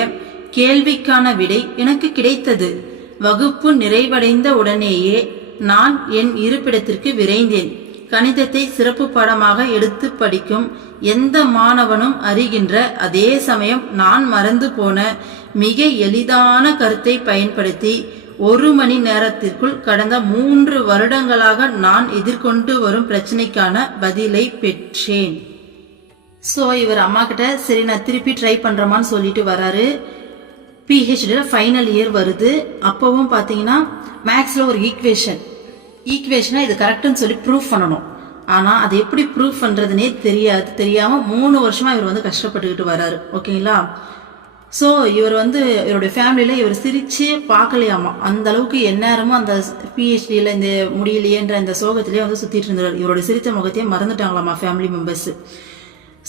கேள்விக்கான விடை எனக்கு கிடைத்தது. வகுப்பு நிறைவடைந்த உடனேயே நான் என் இருப்பிடத்திற்கு விரைந்தேன். கணிதத்தை சிறப்பு பாடமாக எடுத்து படிக்கும் எந்த மாணவனும் அறிகின்ற, அதே சமயம் நான் மறந்து போன மிக எளிதான கருத்தை பயன்படுத்தி 1 மணி நேரத்திற்குள் கடந்த 3 வருடங்களாக நான் எதிர்கொண்டு வரும் பிரச்சனைக்கான பதிலை பெற்றேன். ஸோ இவர் அம்மா கிட்ட சரி நான் திருப்பி ட்ரை பண்றமான்னு சொல்லிட்டு வராரு. PhD ஃபைனல் இயர் வருது. அப்பவும் பார்த்தீங்கன்னா மேக்ஸில் ஒரு ஈக்குவேஷனை இது கரெக்டுன்னு சொல்லி ப்ரூஃப் பண்ணணும். ஆனால் அது எப்படி ப்ரூஃப் பண்ணுறதுனே தெரியாமல் 3 வருஷமா இவர் கஷ்டப்பட்டுக்கிட்டு வராரு. ஓகேங்களா? ஸோ இவர் இவருடைய ஃபேமிலியில் இவர் சிரிச்சு பார்க்கலையாமா. அந்த அளவுக்கு எந்நேரமும் அந்த PhDயில் இந்த முடியலையேன்ற இந்த சோகத்திலேயே சுற்றிட்டு இருந்தார். இவருடைய சிரித்த முகத்தையே மறந்துட்டாங்களாமா ஃபேமிலி மெம்பர்ஸ்.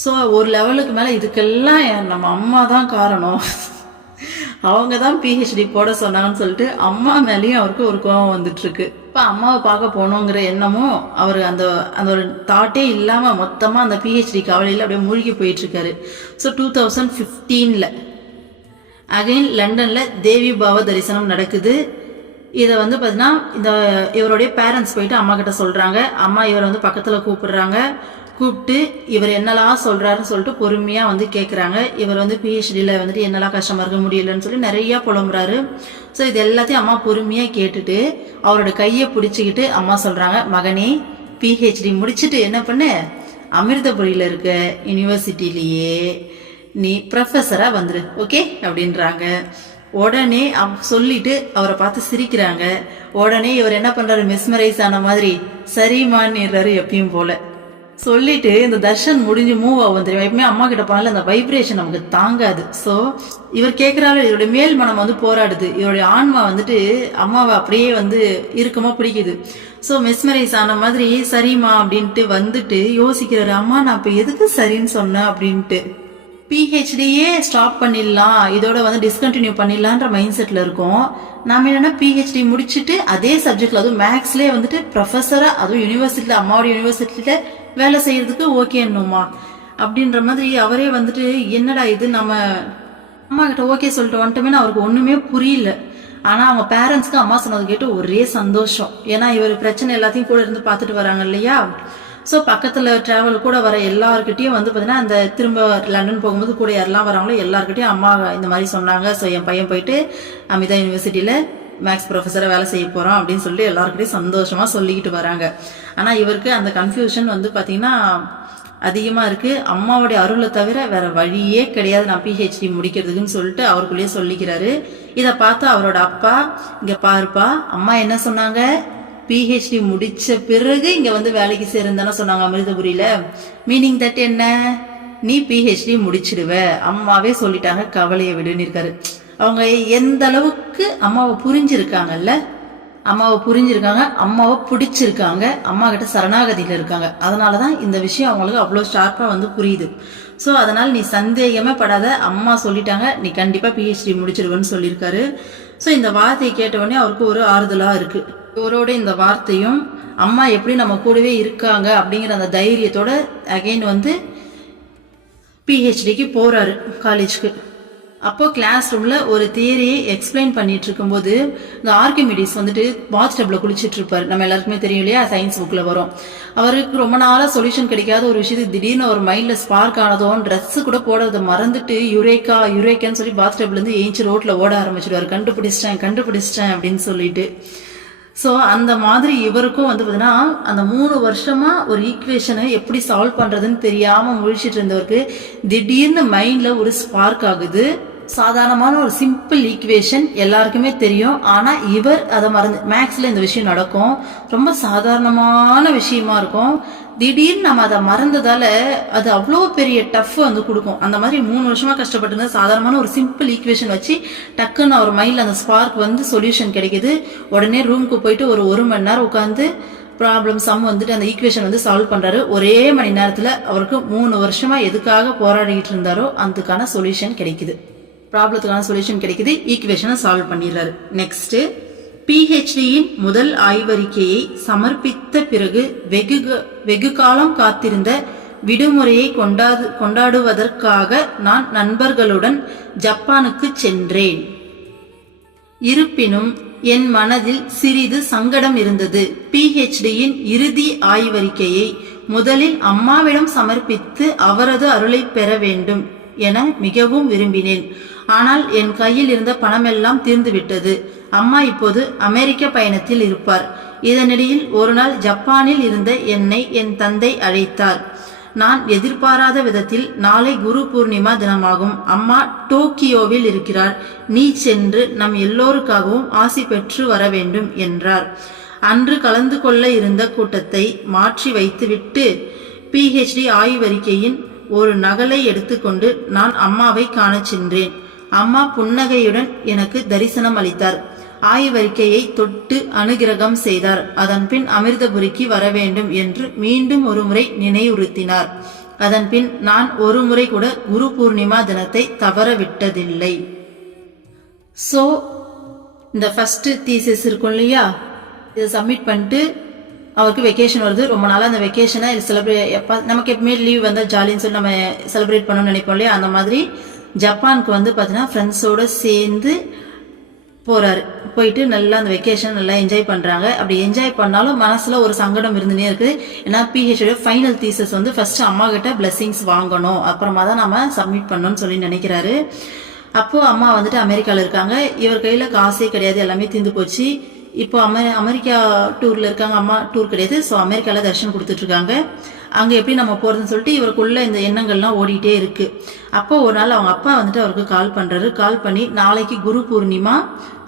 ஸோ ஒரு லெவலுக்கு மேலே இதுக்கெல்லாம் நம்ம அம்மா தான் காரணம், அவங்க தான் PhD போட சொன்னாங்கன்னு சொல்லிட்டு அம்மா மேலேயும் அவருக்கு ஒரு கோபம் வந்துட்டு இருக்கு. இப்போ அம்மாவை பார்க்க போகணுங்கிற எண்ணமும் அவர் அந்த ஒரு தாட்டே இல்லாமல் மொத்தமாக அந்த PhD கவலையில் அப்படியே மூழ்கி போயிட்டு இருக்காரு. ஸோ 2015 அகைன் லண்டனில் தேவி பாவ தரிசனம் நடக்குது. இதை பார்த்தீங்கன்னா இந்த இவருடைய பேரண்ட்ஸ் போயிட்டு அம்மா கிட்ட சொல்கிறாங்க. அம்மா இவரை பக்கத்தில் கூப்பிட்டு இவர் என்னெல்லாம் சொல்கிறாருன்னு சொல்லிட்டு பொறுமையாக கேட்குறாங்க. இவர் PhDயில் என்னெல்லாம் கஷ்டமாக இருக்க முடியலன்னு சொல்லி நிறையா புலம்புறாரு. ஸோ இது எல்லாத்தையும் அம்மா பொறுமையாக கேட்டுட்டு அவரோட கையை பிடிச்சிக்கிட்டு அம்மா சொல்கிறாங்க, மகனே, PhD முடிச்சுட்டு என்ன பண்ணு, அமிர்தபுரியில் இருக்க யூனிவர்சிட்டிலேயே நீ ப்ரொஃபஸராக வந்துரு, ஓகே அப்படின்றாங்க. உடனே சொல்லிட்டு அவரை பார்த்து சிரிக்கிறாங்க. உடனே இவர் என்ன பண்ணுறாரு, மெஸ்மரைஸ் ஆன மாதிரி சரிமான்னுறாரு எப்பயும் போல. சொல்லிட்டு இந்த தர்ஷன் முடிஞ்சு மூவ் ஆகும் தெரியும். எப்பவுமே அம்மா கிட்ட போனால அந்த வைப்ரேஷன் நமக்கு தாங்காது. ஸோ இவர் கேட்கிறாரு, இவருடைய மேல் மனம் வந்து போராடுது, இவருடைய ஆன்மா வந்துட்டு அம்மாவை அப்படியே வந்து இறுக்கமா பிடிக்குது. ஸோ மெஸ்மரைஸ் ஆன மாதிரி சரிம்மா அப்படின்ட்டு வந்துட்டு யோசிக்கிறாரு, அம்மா நான் இப்போ எதுக்கு சரின்னு சொன்னேன் அப்படின்ட்டு. பிஹெச்டியே ஸ்டாப் பண்ணிடலாம், இதோட வந்து டிஸ்கண்டினியூ பண்ணிடலான்ற மைண்ட் செட்டில் இருக்கும். நாம என்னன்னா பிஹெச்டி முடிச்சுட்டு அதே சப்ஜெக்ட்ல, அதுவும் மேக்ஸ்லேயே வந்துட்டு ப்ரொஃபஸரா, அதுவும் யூனிவர்சிட்டியில், அம்மாவோட யூனிவர்சிட்டியில் வேலை செய்யறதுக்கு ஓகேன்னுமா அப்படின்ற மாதிரி அவரே வந்துட்டு என்னடா இது, நம்ம அம்மா கிட்ட ஓகே சொல்லிட்டு வந்துட்டோமேனு அவருக்கு ஒன்றுமே புரியல. ஆனால் அவங்க பேரண்ட்ஸ்க்கு அம்மா சொன்னது கேட்டு ஒரே சந்தோஷம். ஏன்னா இவர் பிரச்சனை எல்லாத்தையும் கூட இருந்து பார்த்துட்டு வராங்க இல்லையா. ஸோ பக்கத்தில் ட்ராவல் கூட வர எல்லாருக்கிட்டையும் வந்து பார்த்தீங்கன்னா, அந்த திரும்ப லண்டன் போகும்போது கூட யாரெல்லாம் வராங்களோ எல்லாருக்கிட்டையும் அம்மா இந்த மாதிரி சொன்னாங்க. ஸோ என் பையன் போயிட்டு அமிதா யூனிவர்சிட்டியில் மேக்ஸ் ப்ரொஃபஸரை வேலை செய்ய போகிறோம் அப்படின்னு சொல்லிட்டு எல்லாருக்கிட்டையும் சந்தோஷமாக சொல்லிக்கிட்டு வராங்க. ஆனால் இவருக்கு அந்த கன்ஃபியூஷன் வந்து பார்த்தீங்கன்னா அதிகமாக இருக்குது. அம்மாவுடைய அருளை தவிர வேற வழியே கிடையாது நான் பிஹெச்டி முடிக்கிறதுக்குன்னு சொல்லிட்டு அவருக்குள்ளேயே சொல்லிக்கிறாரு. இதை பார்த்து அவரோட அப்பா, இங்கே பாருப்பா அம்மா என்ன சொன்னாங்க, பிஹெச்டி முடிச்ச பிறகு இங்க வந்து வேலைக்கு சேருந்தானே சொன்னாங்க அமிர்தபுரியில. மீனிங் தட் என்ன, நீ பிஹெச்டி முடிச்சிடுவ, அம்மாவே சொல்லிட்டாங்க, கவலையை விடுன்னு இருக்காரு. அவங்க எந்த அளவுக்கு அம்மாவை புரிஞ்சிருக்காங்கல்ல, அம்மாவை புரிஞ்சிருக்காங்க, அம்மாவை பிடிச்சிருக்காங்க, அம்மா கிட்ட சரணாகதியில இருக்காங்க. அதனாலதான் இந்த விஷயம் அவங்களுக்கு அவ்வளோ ஷார்ப்பா வந்து புரியுது. ஸோ அதனால நீ சந்தேகமே படாத, அம்மா சொல்லிட்டாங்க, நீ கண்டிப்பா பிஹெச்டி முடிச்சிடுவேன்னு சொல்லியிருக்காரு. ஸோ இந்த வார்த்தையை கேட்டவுடனே அவருக்கு ஒரு ஆறுதலா இருக்கு. இவரோட இந்த வார்த்தையும் அம்மா எப்படி நம்ம கூடவே இருக்காங்க அப்படிங்கிற அந்த தைரியத்தோட அகைன் வந்து பிஹெச்டிக்கு போறாரு காலேஜ்க்கு. அப்போ கிளாஸ் ரூம்ல ஒரு தியரியை எக்ஸ்பிளைன் பண்ணிட்டு இருக்கும்போது இந்த ஆர்கிமிடிஸ் வந்துட்டு பாத் டப்ல குளிச்சுட்டு இருப்பாரு. நம்ம எல்லாருக்குமே தெரியும் இல்லையா, சயின்ஸ் புக்ல வரும். அவருக்கு ரொம்ப நாளா சொல்யூஷன் கிடைக்காத ஒரு விஷயத்துக்கு திடீர்னு ஒரு மைண்ட்ல ஸ்பார்க் ஆனதும் ட்ரெஸ் கூட போடுறதை மறந்துட்டு யுரேக்கான்னு சொல்லி பாத் டப்ல இருந்து ஏஞ்சி ரோட்ல ஓட ஆரம்பிச்சிடுவாரு, கண்டுபிடிச்சிட்டேன் அப்படின்னு சொல்லிட்டு. ஸோ அந்த மாதிரி இவருக்கும் வந்து பார்த்தீங்கன்னா அந்த 3 வருஷமா ஒரு ஈக்குவேஷனை எப்படி சால்வ் பண்றதுன்னு தெரியாம முழிச்சிட்டு இருந்தவருக்கு திடீர்னு மைண்ட்ல ஒரு ஸ்பார்க் ஆகுது. சாதாரணமான ஒரு சிம்பிள் ஈக்குவேஷன் எல்லாருக்குமே தெரியும், ஆனா இவர் அதை மறந்து, மேக்ஸ்ல இந்த விஷயம் நடக்கும், ரொம்ப சாதாரணமான விஷயமா இருக்கும். திடீர்னு நம்ம அதை மறந்ததால அது அவ்வளோ பெரிய டஃப் வந்து கொடுக்கும். அந்த மாதிரி 3 வருஷமா கஷ்டப்பட்டு சாதாரணமான ஒரு சிம்பிள் ஈக்குவேஷன் வச்சு டக்குன்னு அவர் மைண்ட்ல அந்த ஸ்பார்க் வந்து சொல்யூஷன் கிடைக்குது. உடனே ரூமுக்கு போயிட்டு ஒரு மணி நேரம் உட்காந்து ப்ராப்ளம் சம் வந்துட்டு அந்த ஈக்குவேஷன் வந்து சால்வ் பண்றாரு. ஒரே மணி நேரத்துல அவருக்கு 3 வருஷமா எதுக்காக போராடிட்டு இருந்தாரோ அதுக்கான சொல்யூஷன் கிடைக்குது, ப்ராப்ளத்துக்கான சொல்யூஷன் கிடைக்குது, ஈக்குவேஷனை சால்வ் பண்ணிடுறாரு. நெக்ஸ்ட், பிஹெச்டியின் முதல் ஆய்வறிக்கையை சமர்ப்பித்த பிறகு வெகு காலம் காத்திருந்த விடுமுறையை கொண்டாடுவதற்காக நான் நண்பர்களுடன் ஜப்பானுக்கு சென்றேன். இருப்பினும் என் மனதில் சிறிது சங்கடம் இருந்தது. பிஹெச்டியின் இறுதி ஆய்வறிக்கையை முதலில் அம்மாவிடம் சமர்ப்பித்து அவரது அருளை பெற வேண்டும் என மிகவும் விரும்பினேன். ஆனால் என் கையில் இருந்த பணமெல்லாம் தீர்ந்துவிட்டது. அம்மா இப்போது அமெரிக்க பயணத்தில் இருப்பார். இதனிடையில் ஒரு நாள் ஜப்பானில் இருந்த என்னை என் தந்தை அழைத்தார். நான் எதிர்பாராத விதத்தில் நாளை குரு பூர்ணிமா தினமாகும், அம்மா டோக்கியோவில் இருக்கிறார், நீ சென்று நம் எல்லோருக்காகவும் ஆசி பெற்று வர வேண்டும் என்றார். அன்று கலந்து கொள்ள இருந்த கூட்டத்தை மாற்றி வைத்துவிட்டு பிஹெச்டி ஆய்வறிக்கையின் ஒரு நகலை எடுத்துக்கொண்டு நான் அம்மாவை காண சென்றேன். அம்மா புன்னகையுடன் எனக்கு தரிசனம் அளித்தார். ஆய்வறிக்கையை தொட்டு அனுகிரகம் செய்தார். அதன் பின் அமிர்தபுரிக்கு வர வேண்டும் என்று மீண்டும் ஒரு முறை நினைவுறுத்தினார். அதன் பின் நான் ஒரு முறை கூட குரு பூர்ணிமா தினத்தை தவற விட்டதில்லை. ஸோ இந்த ஃபர்ஸ்ட் தீசிஸ் இருக்கும் இல்லையா, இதை சப்மிட் பண்ணிட்டு அவருக்கு வெக்கேஷன் வருது. ரொம்ப நாளாக அந்த வெக்கேஷனை நமக்கு எப்பவுமே லீவ் வந்தால் ஜாலின்னு சொல்லி நம்ம செலிப்ரேட் பண்ணணும்னு நினைப்போம் இல்லையா, அந்த மாதிரி ஜப்பானுக்கு வந்து பார்த்தீங்கன்னா ஃப்ரெண்ட்ஸோடு சேர்ந்து போறாரு. போயிட்டு நல்லா அந்த வெக்கேஷன் நல்லா என்ஜாய் பண்றாங்க. அப்படி என்ஜாய் பண்ணாலும் மனசுல ஒரு சங்கடம் இருந்துனே இருக்கு. ஏன்னா பிஹெச்டி ஃபைனல் தீசஸ் வந்து ஃபர்ஸ்ட் அம்மா கிட்ட பிளெஸிங்ஸ் வாங்கணும், அப்புறமா தான் நம்ம சப்மிட் பண்ணணும்னு சொல்லி நினைக்கிறாரு. அப்போ அம்மா வந்துட்டு அமெரிக்கால இருக்காங்க. இவர் கையில காசே கிடையாது, எல்லாமே தீர்ந்து போச்சு. இப்போ அமெரிக்கா டூர்ல இருக்காங்க, அம்மா டூர் கிடையாது. ஸோ அமெரிக்கால தர்ஷன் கொடுத்துட்டு இருக்காங்க. அங்க எப்படி நம்ம போறதுன்னு சொல்லிட்டு இவருக்குள்ள இந்த எண்ணங்கள்லாம் ஓடிட்டே இருக்கு. அப்போ ஒரு நாள் அவங்க அப்பா வந்துட்டு அவருக்கு கால் பண்றாரு. கால் பண்ணி நாளைக்கு குரு பூர்ணிமா,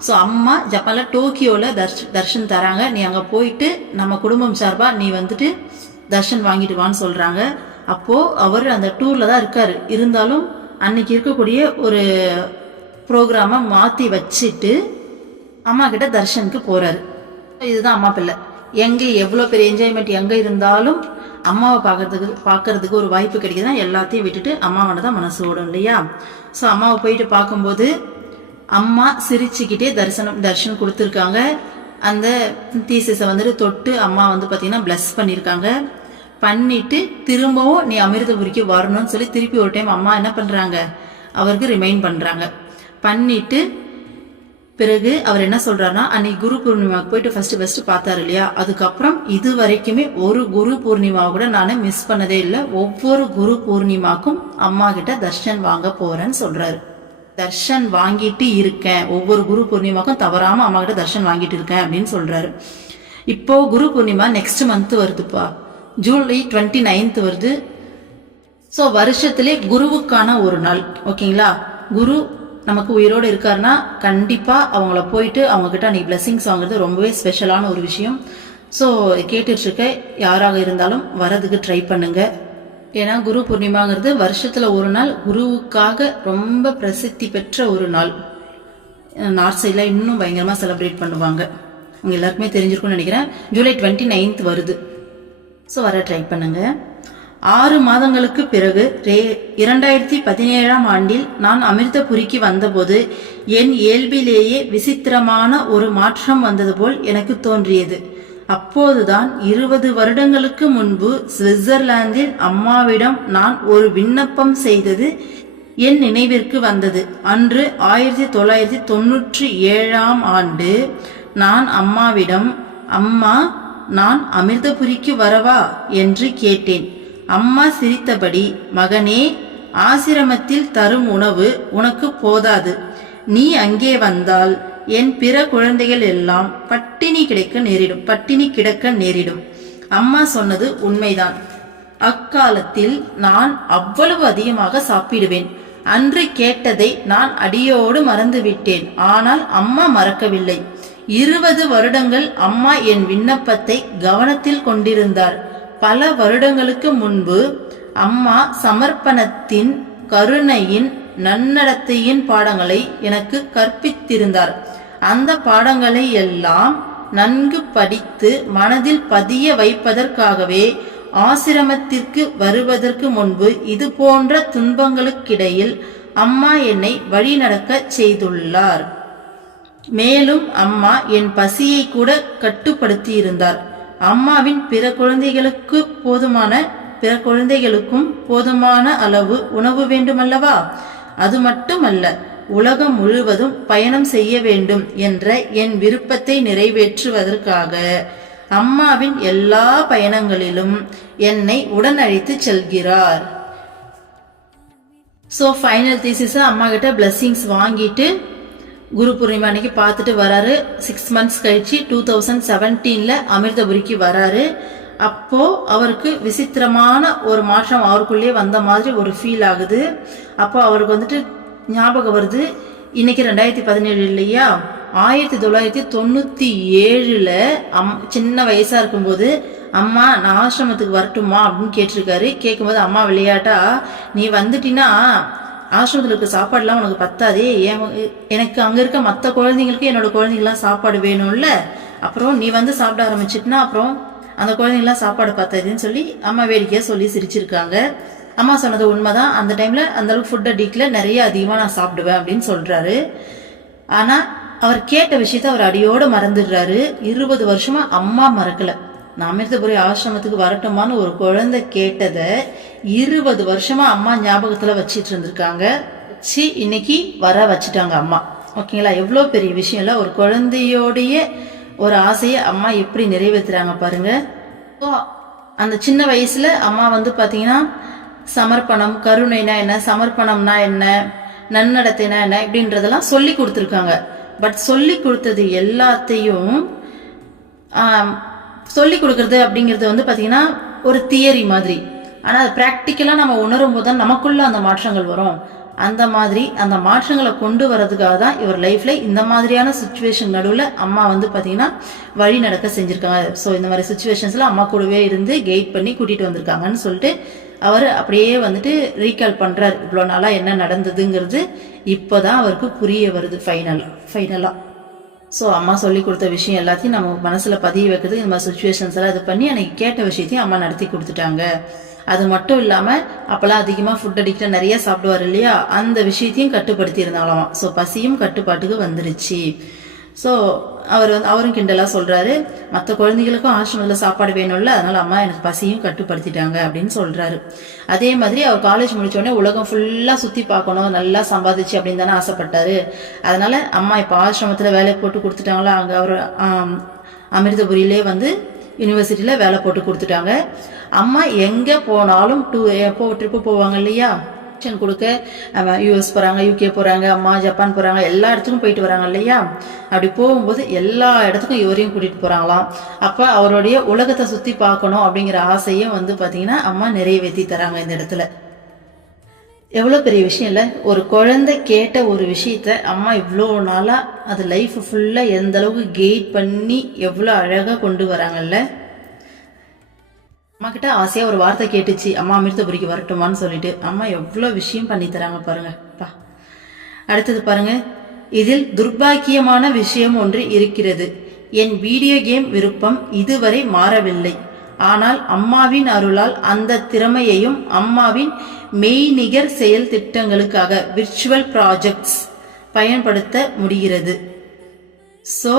ஸோ அம்மா ஜப்பான்ல டோக்கியோல தர்ஷன் தராங்க, நீ அங்க போயிட்டு நம்ம குடும்பம் சார்பா நீ வந்துட்டு தர்ஷன் வாங்கிட்டு வான்னு சொல்றாங்க. அப்போ அவர் அந்த டூர்ல தான் இருக்காரு. இருந்தாலும் அன்னைக்கு இருக்கக்கூடிய ஒரு ப்ரோக்ராமை மாத்தி வச்சுட்டு அம்மா கிட்ட தர்ஷனுக்கு போறாரு. இதுதான் அம்மா பிள்ளை. எங்க எவ்வளோ பெரிய என்ஜாய்மெண்ட் எங்க இருந்தாலும் அம்மாவை பார்க்கறதுக்கு ஒரு வாய்ப்பு கிடைக்குதுன்னா எல்லாத்தையும் விட்டுட்டு அம்மாவோட தான் மனசு ஓடும் இல்லையா? ஸோ அம்மாவை போயிட்டு பார்க்கும்போது அம்மா சிரிச்சுக்கிட்டே தர்ஷன் கொடுத்துருக்காங்க. அந்த தீசஸை வந்துட்டு தொட்டு அம்மா வந்து பார்த்தீங்கன்னா பிளஸ் பண்ணியிருக்காங்க. பண்ணிட்டு திரும்பவும் நீ அமிர்தபுரிக்கு வரணும்னு சொல்லி திருப்பி ஒரு டைம் அம்மா என்ன பண்ணுறாங்க, அவருக்கு ரிமைண்ட் பண்ணுறாங்க. பண்ணிட்டு பிறகு அவர் என்ன சொல்றாருன்னா, அன்னைக்கு குரு பூர்ணிமாவுக்கு போயிட்டு ஃபர்ஸ்ட் பார்த்தாரு இல்லையா, அதுக்கப்புறம் இது வரைக்குமே ஒரு குரு பூர்ணிமாவை கூட நான் மிஸ் பண்ணதே இல்லை. ஒவ்வொரு குரு பூர்ணிமாக்கும் அம்மா கிட்ட தர்ஷன் வாங்க போறேன்னு சொல்றாரு. தர்ஷன் வாங்கிட்டு இருக்கேன், ஒவ்வொரு குரு பூர்ணிமாக்கும் தவறாம அம்மா கிட்ட தர்ஷன் வாங்கிட்டு இருக்கேன் அப்படின்னு சொல்றாரு. இப்போ குரு பூர்ணிமா நெக்ஸ்ட் மந்த் வருதுப்பா, ஜூலை 29 வருது. ஸோ வருஷத்திலே குருவுக்கான ஒரு நாள். ஓகேங்களா? குரு நமக்கு உயிரோடு இருக்காருன்னா கண்டிப்பா அவங்கள போயிட்டு அவங்க கிட்ட அன்னைக்கு பிளெஸிங்ஸ் வாங்குறது ரொம்பவே ஸ்பெஷலான ஒரு விஷயம். ஸோ கேட்டுட்டு இருக்க யாராக இருந்தாலும் வரதுக்கு ட்ரை பண்ணுங்க. ஏன்னா குரு பூர்ணிமாங்கிறது வருஷத்துல ஒரு நாள், குருவுக்காக ரொம்ப பிரசித்தி பெற்ற ஒரு நாள். நார்த் சைட்ல இன்னும் பயங்கரமா செலிப்ரேட் பண்ணுவாங்க. உங்க எல்லாருக்குமே தெரிஞ்சிருக்கும்னு நினைக்கிறேன். ஜூலை 29 வருது. ஸோ வர ட்ரை பண்ணுங்க. 6 மாதங்களுக்கு பிறகு 2017ஆம் ஆண்டில் நான் அமிர்தபுரிக்கு வந்தபோது என் இயல்பிலேயே விசித்திரமான ஒரு மாற்றம் வந்தது போல் எனக்கு தோன்றியது. அப்போதுதான் 20 வருடங்களுக்கு முன்பு சுவிட்சர்லாந்தில் அம்மாவிடம் நான் ஒரு விண்ணப்பம் செய்தது என் நினைவிற்கு வந்தது. அன்று 1997ஆம் ஆண்டு நான் அம்மாவிடம், அம்மா நான் அமிர்தபுரிக்கு வரவா என்று கேட்டேன். அம்மா சிரித்தபடி, மகனே, ஆசிரமத்தில் தரும் உணவு உனக்கு போதாது. நீ அங்கே வந்தால் என் பிற குழந்தைகள் எல்லாம் பட்டினி கிடக்க நேரிடும். அம்மா சொன்னது உண்மைதான். அக்காலத்தில் நான் அவ்வளவு அதிகமாக சாப்பிடுவேன். அன்று கேட்டதை நான் அடியோடு மறந்துவிட்டேன். ஆனால் அம்மா மறக்கவில்லை. 20 வருடங்கள் அம்மா என் விண்ணப்பத்தை கவனத்தில் கொண்டிருந்தார். பல வருடங்களுக்கு முன்பு அம்மா சமர்ப்பணத்தின், கருணையின், நன்னடத்தையின் பாடங்களை எனக்கு கற்பித்திருந்தார். அந்த பாடங்களை எல்லாம் நன்கு படித்து மனதில் பதிய வைப்பதற்காகவே ஆசிரமத்திற்கு வருவதற்கு முன்பு இது போன்ற துன்பங்களுக்கிடையில் அம்மா என்னை வழிநடக்க செய்துள்ளார். மேலும் அம்மா என் பசியை கூட கட்டுப்படுத்தி இருந்தார். அம்மாவின் பிற குழந்தைகளுக்கும் போதுமான அளவு உணவு வேண்டுமல்லவா? அது மட்டுமல்ல, உலகம் முழுவதும் பயணம் செய்ய வேண்டும் என்ற என் விருப்பத்தை நிறைவேற்றுவதற்காக அம்மாவின் எல்லா பயணங்களிலும் என்னை உடன் அழைத்து செல்கிறார். ஸோ ஃபைனல் தீசிஸை அம்மா கிட்ட பிளெஸிங்ஸ் வாங்கிட்டு குரு பூர்ணிமா அன்னைக்கு பார்த்துட்டு வராரு. 6 மந்த்ஸ் கழிச்சு 2017ல அமிர்தபுரிக்கு வராரு. அப்போ அவருக்கு விசித்திரமான ஒரு மாற்றம் அவருக்குள்ளே வந்த மாதிரி ஒரு ஃபீல் ஆகுது. அப்போ அவருக்கு வந்துட்டு ஞாபகம் வருது, இன்னைக்கு 2017 இல்லையா, 1997ல சின்ன வயசா இருக்கும்போது அம்மா நான் ஆசிரமத்துக்கு வரட்டுமா அப்படின்னு கேட்டிருக்காரு. கேட்கும்போது அம்மா விளையாட்டா, நீ வந்துட்டினா ஆசிரமத்தில் இருக்க சாப்பாடுலாம் உனக்கு பத்தாதே, எனக்கு அங்கே இருக்க மற்ற குழந்தைங்களுக்கு என்னோட குழந்தைங்களாம் சாப்பாடு வேணும்ல, அப்புறம் நீ வந்து சாப்பிட ஆரம்பிச்சிட்டுனா அப்புறம் அந்த குழந்தைங்களாம் சாப்பாடு பத்தாதுன்னு சொல்லி அம்மா வேடிக்கையாக சொல்லி சிரிச்சிருக்காங்க. அம்மா சொன்னது உண்மைதான். அந்த டைமில் அந்த அளவுக்கு ஃபுட் அடிக்கில் நிறைய அதிகமாக நான் சாப்பிடுவேன் அப்படின்னு சொல்கிறாரு. ஆனால் அவர் கேட்ட விஷயத்த அவர் அடியோடு மறந்துடுறாரு. 20 வருஷமா அம்மா மறக்கலை. நான் அமிர்தபுரி ஆசிரமத்துக்கு வரட்டுமான்னு ஒரு குழந்தை கேட்டதை 20 வருஷமா அம்மா ஞாபகத்துல வச்சிட்டு இருந்திருக்காங்க. இன்னைக்கு வர வச்சுட்டாங்க அம்மா. ஓகேங்களா? எவ்வளோ பெரிய விஷயம் இல்லை. ஒரு குழந்தையோடைய ஒரு ஆசையை அம்மா எப்படி நிறைவேற்றுறாங்க பாருங்க. அந்த சின்ன வயசுல அம்மா வந்து பாத்தீங்கன்னா சமர்ப்பணம், கருணைனா என்ன, சமர்ப்பணம்னா என்ன, நன்னடத்தைனா என்ன இப்படின்றதெல்லாம் சொல்லி கொடுத்துருக்காங்க. பட் சொல்லி கொடுத்தது எல்லாத்தையும் சொல்லி கொடுக்கறது அப்படிங்கிறது வந்து பாத்தீங்கன்னா ஒரு தியரி மாதிரி. ஆனா அது பிராக்டிக்கலா நம்ம உணரும் போது தான் நமக்குள்ள அந்த மாற்றங்கள் வரும். அந்த மாதிரி அந்த மாற்றங்களை கொண்டு வரதுக்காக தான் இவர் லைஃப்ல இந்த மாதிரியான சுச்சுவேஷன் நடுவில் அம்மா வந்து பார்த்தீங்கன்னா வழி நடக்க செஞ்சிருக்காங்க. ஸோ இந்த மாதிரி சுச்சுவேஷன்ஸ்ல அம்மா கூடவே இருந்து கைட் பண்ணி கூட்டிட்டு வந்திருக்காங்கன்னு சொல்லிட்டு அவர் அப்படியே வந்துட்டு ரீகால் பண்றாரு. இவ்வளோ நாளா என்ன நடந்ததுங்கிறது இப்போதான் அவருக்கு புரிய வருது ஃபைனலா. ஸோ அம்மா சொல்லி கொடுத்த விஷயம் எல்லாத்தையும் நம்ம மனசுல பதிய வைக்கிறது, இந்த மாதிரி சுச்சுவேஷன்ஸ் எல்லாம் இது பண்ணி அன்னைக்கு கேட்ட விஷயத்தையும் அம்மா நடத்தி கொடுத்துட்டாங்க. அது மட்டும் இல்லாம அப்பெல்லாம் அதிகமா ஃபுட் அடிக்டா நிறைய சாப்பிடுவார் இல்லையா, அந்த விஷயத்தையும் கட்டுப்படுத்தி இருந்தாலும். ஸோ பசியும் கட்டுப்பாட்டுக்கு வந்துருச்சு. ஸோ அவரும் கிண்டலா சொல்றாரு, மற்ற குழந்தைகளுக்கும் ஆசிரமத்தில் சாப்பாடு வேணும்ல, அதனால அம்மா எனக்கு பசியும் கட்டுப்படுத்திட்டாங்க அப்படின்னு சொல்றாரு. அதே மாதிரி அவர் காலேஜ் முடிச்சோடனே உலகம் ஃபுல்லா சுத்தி பார்க்கணும், நல்லா சம்பாதிச்சு அப்படின்னு தானே ஆசைப்பட்டாரு. அதனால அம்மா இப்போ ஆசிரமத்தில் வேலை போட்டு கொடுத்துட்டாங்களா, அங்கே அவர் அமிர்தபுரியிலே வந்து யூனிவர்சிட்டியில வேலை போட்டு கொடுத்துட்டாங்க. அம்மா எங்க போனாலும் ட்ரிப்பு போவாங்க இல்லையா, கொடுக்க யூஎஸ் போறாங்க, யூகே போறாங்க, அம்மா ஜப்பான் போறாங்க, எல்லா இடத்துக்கும் போயிட்டு வராங்க இல்லையா. அப்படி போகும்போது எல்லா இடத்துக்கும் இவரையும் கூட்டிட்டு போறாங்களாம். அப்ப அவருடைய உலகத்தை சுத்தி பார்க்கணும் அப்படிங்கிற ஆசையும் வந்து பாத்தீங்கன்னா அம்மா நிறைவேற்றி தராங்க இந்த இடத்துல. எவ்வளவு பெரிய விஷயம் இல்ல, ஒரு குழந்தை கேட்ட ஒரு விஷயத்த அம்மா இவ்வளோ நாளா அது லைஃப் ஃபுல்லா எந்த அளவுக்கு கெயிட் பண்ணி எவ்வளவு அழகா கொண்டு வராங்கல்ல. அம்மா கிட்ட ஆசையா ஒரு வார்த்தை கேட்டுச்சு, அம்மா அமிர்தபுரிக்கு வரட்டுமான்னு சொல்லிட்டு. அம்மா எவ்வளவு விஷயம் பண்ணி தராங்க பாருங்க. அடுத்தது பாருங்க, இதில் துர்பாக்கியமான விஷயம் ஒன்று இருக்கிறது. என் வீடியோ கேம் விருப்பம் இதுவரை மாறவில்லை. ஆனால் அம்மாவின் அருளால் அந்த திறமையையும் அம்மாவின் மெய்நிகர் செயல் திட்டங்களுக்காக விர்ச்சுவல் ப்ராஜெக்ட்ஸ் பயன்படுத்த முடிகிறது. ஸோ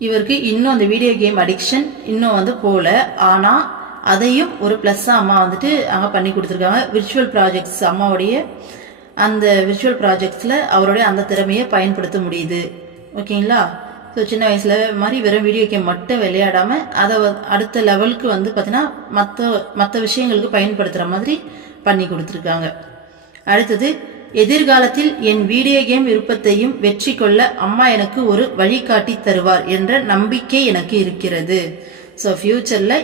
இவருக்கு இன்னும் அந்த வீடியோ கேம் அடிக்ஷன் இன்னும் வந்து போல, ஆனா அதையும் ஒரு பிளஸ்ஸா அம்மா வந்துட்டு அங்க பண்ணி கொடுத்துருக்காங்க. விர்ச்சுவல் ப்ராஜெக்ட்ஸ், அம்மாவுடைய அந்த விர்ச்சுவல் ப்ராஜெக்ட்ஸ்ல அவருடைய அந்த திறமையை பயன்படுத்த முடியுது. ஓகேங்களா. ஸோ சின்ன வயசுல மாதிரி வெறும் வீடியோ கேம் மட்டும் விளையாடாம அதை அடுத்த லெவலுக்கு வந்து பார்த்தீங்கன்னா மற்ற விஷயங்களுக்கு பயன்படுத்துற மாதிரி பண்ணி கொடுத்துருக்காங்க. அடுத்தது, எதிர்காலத்தில் என் வீடியோ கேம் விருப்பத்தையும் வெற்றி கொள்ள அம்மா எனக்கு ஒரு வழிகாட்டி தருவார் என்ற நம்பிக்கை எனக்கு இருக்கிறது. ஸோ ஃபியூச்சர்ல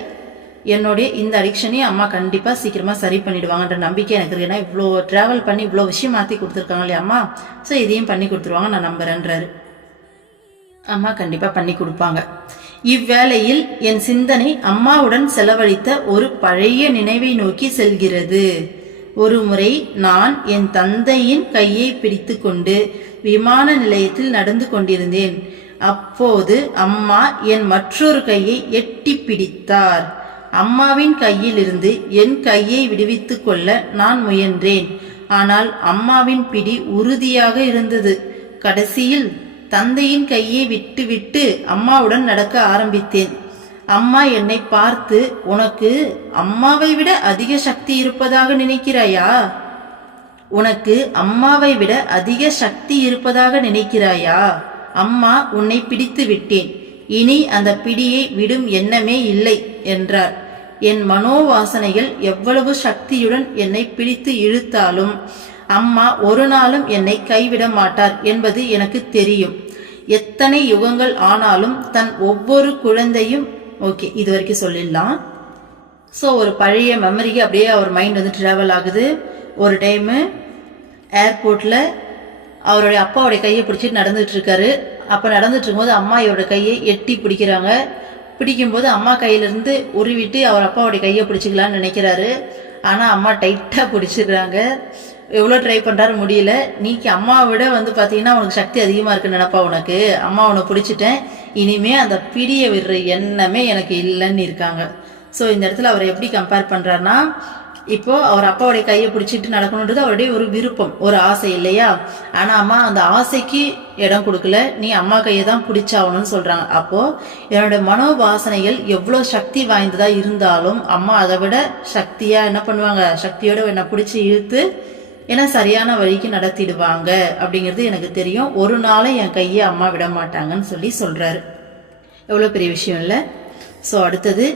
என்னுடைய இந்த அடிக்ஷனையும் அம்மா கண்டிப்பா சீக்கிரமா சரி பண்ணிடுவாங்கன்ற நம்பிக்கை எனக்கு இருக்கு. ஏன்னா இவ்வளோ டிராவல் பண்ணி இவ்வளோ விஷயம் மாற்றி கொடுத்துருக்காங்க இல்லையா அம்மா, ஸோ இதையும் பண்ணி கொடுத்துருவாங்க நான் நம்புறேன்றாரு. அம்மா கண்டிப்பா பண்ணி கொடுப்பாங்க. இவ்வேளையில் என் சிந்தனை அம்மாவுடன் செலவழித்த ஒரு பழைய நினைவை நோக்கி செல்கிறது. ஒரு முறை நான் என் தந்தையின் கையை பிடித்து கொண்டு விமான நிலையத்தில் நடந்து கொண்டிருந்தேன். அப்போது அம்மா என் மற்றொரு கையை எட்டி பிடித்தார். அம்மாவின் கையிலிருந்து என் கையை விடுவித்துக் கொள்ள நான் முயன்றேன். ஆனால் அம்மாவின் பிடி உறுதியாக இருந்தது. கடைசியில் தந்தையின் கையை விட்டு அம்மாவுடன் நடக்க ஆரம்பித்தேன். அம்மா என்னை பார்த்து, உனக்கு அம்மாவை விட அதிக சக்தி இருப்பதாக நினைக்கிறாயா? உனக்கு அம்மாவை விட அதிக சக்தி இருப்பதாக நினைக்கிறாயா? அம்மா உன்னை பிடித்து விட்டேன், இனி அந்த பிடியை விடும் எண்ணமே இல்லை என்றார். என் மனோவாசனைகள் எவ்வளவு சக்தியுடன் என்னை பிடித்து இழுத்தாலும் அம்மா ஒரு நாளும் என்னை கைவிட மாட்டார் என்பது எனக்கு தெரியும். எத்தனை யுகங்கள் ஆனாலும் தன் ஒவ்வொரு குழந்தையும் ஓகே இது வரைக்கும் சொல்லிடலாம். ஸோ ஒரு பழைய மெமரிக்கு அப்படியே அவர் மைண்ட் வந்து ட்ராவல் ஆகுது. ஒரு டைமு ஏர்போர்ட்ல அவருடைய அப்பாவுடைய கையை பிடிச்சிட்டு நடந்துட்டு இருக்காரு. அப்போ நடந்துட்டு இருக்கும்போது அம்மா இவருடைய கையை எட்டி பிடிக்கிறாங்க. பிடிக்கும்போது அம்மா கையிலிருந்து உருவிட்டு அவர் அப்பாவுடைய கையை பிடிச்சிக்கலான்னு நினைக்கிறாரு. ஆனால் அம்மா டைட்டாக பிடிச்சிடுறாங்க. எவ்வளோ ட்ரை பண்ணுறாரு, முடியல. நீக்கு அம்மாவை விட வந்து பார்த்தீங்கன்னா உனக்கு சக்தி அதிகமாக இருக்குன்னு நினைப்பா, உனக்கு அம்மா உன்னை பிடிச்சிட்டேன், இனிமே அந்த பிடியை விடுற எண்ணமே எனக்கு இல்லைன்னு இருக்காங்க. ஸோ இந்த இடத்துல அவர் எப்படி கம்பேர் பண்ணுறாருன்னா, இப்போ அவர் அப்பாவுடைய கையை பிடிச்சிட்டு நடக்கணுன்றது அவருடைய ஒரு விருப்பம், ஒரு ஆசை இல்லையா. ஆனா அம்மா அந்த ஆசைக்கு இடம் கொடுக்கல, நீ அம்மா கையை தான் பிடிச்சாகணும்னு சொல்றாங்க. அப்போ என்னோட மனோவாசனைகள் எவ்வளவு சக்தி வாய்ந்ததா இருந்தாலும் அம்மா அதை விட சக்தியா என்ன பண்ணுவாங்க, சக்தியோட என்னை பிடிச்சி இழுத்து ஏன்னா சரியான வழிக்கு நடத்திடுவாங்க அப்படிங்கிறது எனக்கு தெரியும். ஒரு நாளும் என் கையை அம்மா விட மாட்டாங்கன்னு சொல்றாரு. எவ்வளவு பெரிய விஷயம் இல்ல. ஸோ அடுத்தது,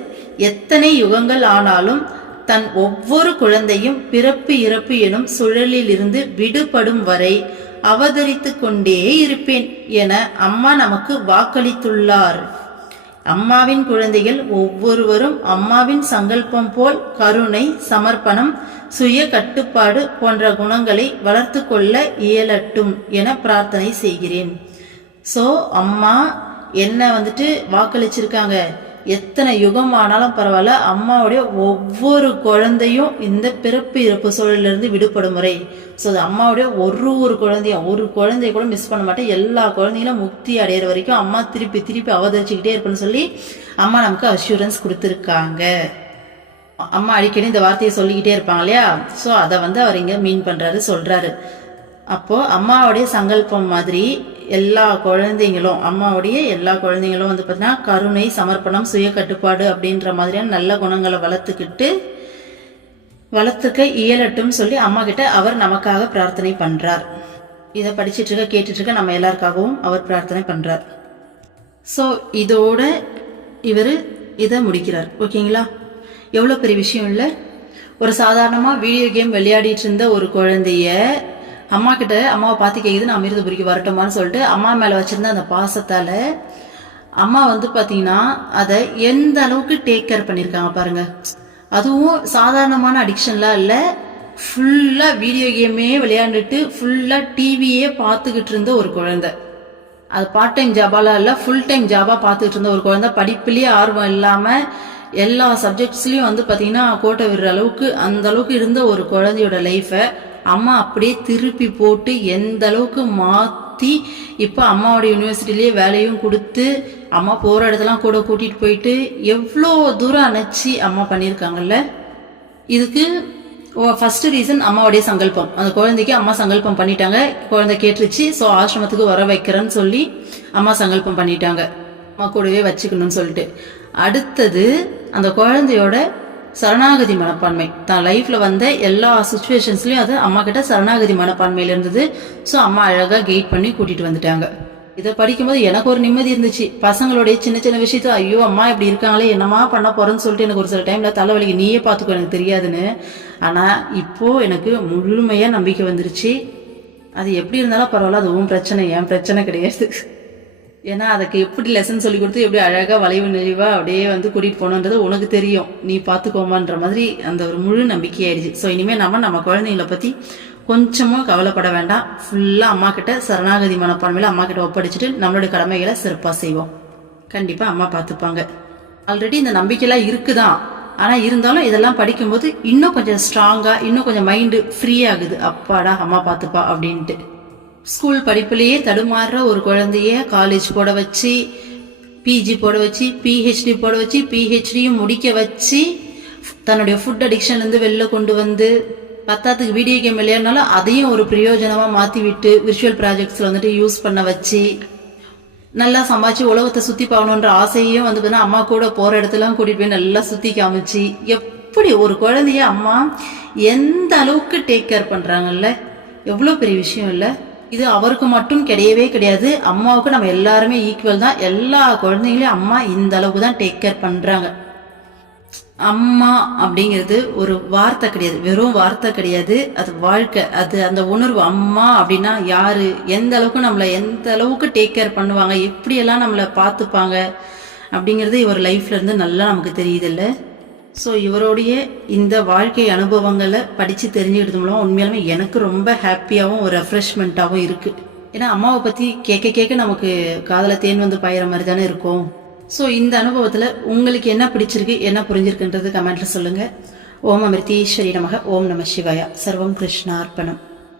எத்தனை யுகங்கள் ஆனாலும் தன் ஒவ்வொரு குழந்தையும் பிறப்பு இறப்பு எனும் சுழலில் இருந்து விடுபடும் வரை அவதரித்து கொண்டே இருப்பேன் என அம்மா நமக்கு வாக்களித்துள்ளார். அம்மாவின் குழந்தைகள் ஒவ்வொருவரும் அம்மாவின் சங்கல்பம் போல் கருணை, சமர்ப்பணம், சுய கட்டுப்பாடு போன்ற குணங்களை வளர்த்து கொள்ள இயலட்டும் என பிரார்த்தனை செய்கிறேன். ஸோ அம்மா என்ன வாக்களிச்சிருக்காங்க. எத்தனை யுகம் ஆனாலும் பரவாயில்ல, அம்மாவுடைய ஒவ்வொரு குழந்தையும் இந்த பிறப்பு இறப்பு சூழலிருந்து விடுபடும் முறை. ஸோ அது அம்மாவுடைய ஒரு குழந்தைய கூட மிஸ் பண்ண மாட்டேன். எல்லா குழந்தைகளும் முக்தி அடையிற வரைக்கும் அம்மா திருப்பி திருப்பி அவதரிச்சுக்கிட்டே இருக்குன்னு சொல்லி அம்மா நமக்கு அஷூரன்ஸ் கொடுத்துருக்காங்க. அம்மா அடிக்கடி இந்த வார்த்தையை சொல்லிக்கிட்டே இருப்பாங்க இல்லையா. ஸோ அதை அவர் இங்க மீன் பண்றாரு, சொல்றாரு. அப்போ அம்மாவுடைய சங்கல்பம் மாதிரி அம்மாவுடைய எல்லா குழந்தைங்களும் பார்த்தீங்கன்னா கருணை, சமர்ப்பணம், சுய கட்டுப்பாடு அப்படின்ற மாதிரியான நல்ல குணங்களை வளர்த்துக்க இயலட்டும் சொல்லி அம்மா கிட்ட அவர் நமக்காக பிரார்த்தனை பண்றார். இதை படிச்சுட்டு கேட்டுட்டு இருக்க நம்ம எல்லாருக்காகவும் அவர் பிரார்த்தனை பண்றார். ஸோ இதோட இவர் இதை முடிக்கிறார். ஓகேங்களா? எவ்வளோ பெரிய விஷயம் இல்லை? ஒரு சாதாரணமாக வீடியோ கேம் விளையாடிட்டு இருந்த ஒரு குழந்தைய அம்மா கிட்ட அம்மாவை பார்த்து கேட்குது, நான் அமிர்தபுரிக்கு வரட்டுமான்னு சொல்லிட்டு அம்மா மேலே வச்சிருந்த அந்த பாசத்தால் அம்மா பார்த்தீங்கன்னா அதை எந்த அளவுக்கு டேக் கேர் பண்ணியிருக்காங்க பாருங்க. அதுவும் சாதாரணமான அடிக்ஷன்லாம் இல்லை. ஃபுல்லாக வீடியோ கேமே விளையாண்டுட்டு ஃபுல்லாக டிவியே பார்த்துக்கிட்டு இருந்த ஒரு குழந்தை. அது பார்ட் டைம் ஜாபாலாம் இல்லை, ஃபுல் டைம் ஜாபாக பார்த்துக்கிட்டு இருந்த ஒரு குழந்தை. படிப்புலேயே ஆர்வம் இல்லாமல் எல்லா சப்ஜெக்ட்ஸ்லையும் பார்த்தீங்கன்னா கோட்டை விடுற அளவுக்கு அந்த அளவுக்கு இருந்த ஒரு குழந்தையோட லைஃப்பை அம்மா அப்படியே திருப்பி போட்டு எந்த அளவுக்கு மாற்றி இப்போ அம்மாவோட யூனிவர்சிட்டிலேயே வேலையும் கொடுத்து அம்மா போகிற இடத்தெல்லாம் கூட கூட்டிகிட்டு போயிட்டு எவ்வளோ தூரம் அணைச்சி அம்மா பண்ணியிருக்காங்கல்ல. இதுக்கு ஃபர்ஸ்ட் ரீசன் அம்மாவுடைய சங்கல்பம். அந்த குழந்தைக்கு அம்மா சங்கல்பம் பண்ணிட்டாங்க, குழந்தை கேட்டுருச்சு. ஸோ ஆசிரமத்துக்கு வர வைக்கிறேன்னு சொல்லி அம்மா சங்கல்பம் பண்ணிட்டாங்க, அம்மா கூடவே வச்சுக்கணும்னு சொல்லிட்டு. அடுத்தது அந்த குழந்தையோட சரணாகதி மனப்பான்மை. தான் லைஃப்ல வந்த எல்லா சுச்சுவேஷன்ஸ்லயும் அது அம்மா கிட்ட சரணாகதி மனப்பான்மையில இருந்தது. ஸோ அம்மா அழகா கைட் பண்ணி கூட்டிட்டு வந்துட்டாங்க. இதை படிக்கும்போது எனக்கு ஒரு நிம்மதி இருந்துச்சு. பசங்களுடைய சின்ன சின்ன விஷயத்த ஐயோ அம்மா இப்படி இருக்காங்களே, என்னமா பண்ண போறேன்னு சொல்லிட்டு எனக்கு ஒரு சில டைம்ல தலைவலிக்கு நீயே பார்த்துக்கோ எனக்கு தெரியாதுன்னு. ஆனா இப்போ எனக்கு முழுமையா நம்பிக்கை வந்துருச்சு. அது எப்படி இருந்தாலும் பரவாயில்ல, அது உன் பிரச்சனை, என் பிரச்சனை கிடையாது. ஏன்னா அதுக்கு எப்படி லெசன் சொல்லி கொடுத்து எப்படி அழகா வளைவு நெளிவா அப்படியே கூட்டிட்டு போகணுன்றது உனக்கு தெரியும், நீ பார்த்துக்கோமான்ற மாதிரி அந்த ஒரு முழு நம்பிக்கை ஆயிடுச்சு. ஸோ இனிமேல் நம்ம குழந்தைங்களை பத்தி கொஞ்சமும் கவலைப்பட வேண்டாம். ஃபுல்லா அம்மா கிட்ட சரணாகதி மனப்பான்மையில அம்மா கிட்ட ஒப்படைச்சிட்டு நம்மளுடைய கடமைகளை சிறப்பா செய்வோம். கண்டிப்பா அம்மா பார்த்துப்பாங்க. ஆல்ரெடி இந்த நம்பிக்கைலாம் இருக்குதான். ஆனா இருந்தாலும் இதெல்லாம் படிக்கும்போது இன்னும் கொஞ்சம் ஸ்ட்ராங்கா, இன்னும் கொஞ்சம் மைண்டு ஃப்ரீ ஆகுது. அப்பாடா அம்மா பார்த்துப்பா அப்படின்ட்டு. ஸ்கூல் படிப்புலேயே தடுமாறுற ஒரு குழந்தைய காலேஜ் போட வச்சு, பிஜி போட வச்சு, பிஹெச்டி போட வச்சு, பிஹெச்டியும் முடிக்க வச்சு, தன்னுடைய ஃபுட் அடிக்ஷன்லேருந்து வெளில கொண்டு வந்து, பத்தாத்துக்கு வீடியோ கேம் விளையாடினாலும் அதையும் ஒரு பிரயோஜனமாக மாற்றி விட்டு விர்ச்சுவல் ப்ராஜெக்ட்ஸில் யூஸ் பண்ண வச்சு, நல்லா சம்பாதிச்சு உலகத்தை சுற்றி பார்க்கணுன்ற ஆசையும் பார்த்தீங்கன்னா அம்மா கூட போகிற இடத்துலாம் கூட்டிகிட்டு போய் நல்லா சுற்றி காமிச்சு, எப்படி ஒரு குழந்தைய அம்மா எந்த அளவுக்கு டேக் கேர் பண்ணுறாங்கல்ல, எவ்வளோ பெரிய விஷயம் இல்லை? இது அவருக்கு மட்டும் கிடையவே கிடையாது, அம்மாவுக்கு நம்ம எல்லாருமே ஈக்குவல் தான். எல்லா குழந்தைங்களையும் அம்மா இந்த அளவுக்கு தான் டேக் கேர் பண்றாங்க. அம்மா அப்படிங்கிறது ஒரு வார்த்தை கிடையாது, வெறும் வார்த்தை கிடையாது, அது வாழ்க்கை. அது அந்த உணர்வு. அம்மா அப்படின்னா யாரு, எந்த அளவுக்கு நம்மளை எந்த அளவுக்கு டேக் கேர் பண்ணுவாங்க, எப்படியெல்லாம் நம்மளை பார்த்துப்பாங்க அப்படிங்கிறது இவர் லைஃப்ல இருந்து நல்லா நமக்கு தெரியுது இல்லை? ஸோ இவருடைய இந்த வாழ்க்கை அனுபவங்களை படித்து தெரிஞ்சுக்கிட்டது மூலம் உண்மையாலுமே எனக்கு ரொம்ப ஹாப்பியாகவும் ஒரு ரெஃப்ரெஷ்மெண்ட்டாகவும் இருக்குது. ஏன்னா அம்மாவை பற்றி கேட்க நமக்கு காதல தேன் பாயிற மாதிரி தானே இருக்கும். ஸோ இந்த அனுபவத்தில் உங்களுக்கு என்ன பிடிச்சிருக்கு, என்ன புரிஞ்சிருக்குன்றது கமெண்ட்ல சொல்லுங்கள். ஓம் அமிர்தீஸ்வரி நமக. ஓம் நம சிவாயா. சர்வம் கிருஷ்ணார்ப்பணம்.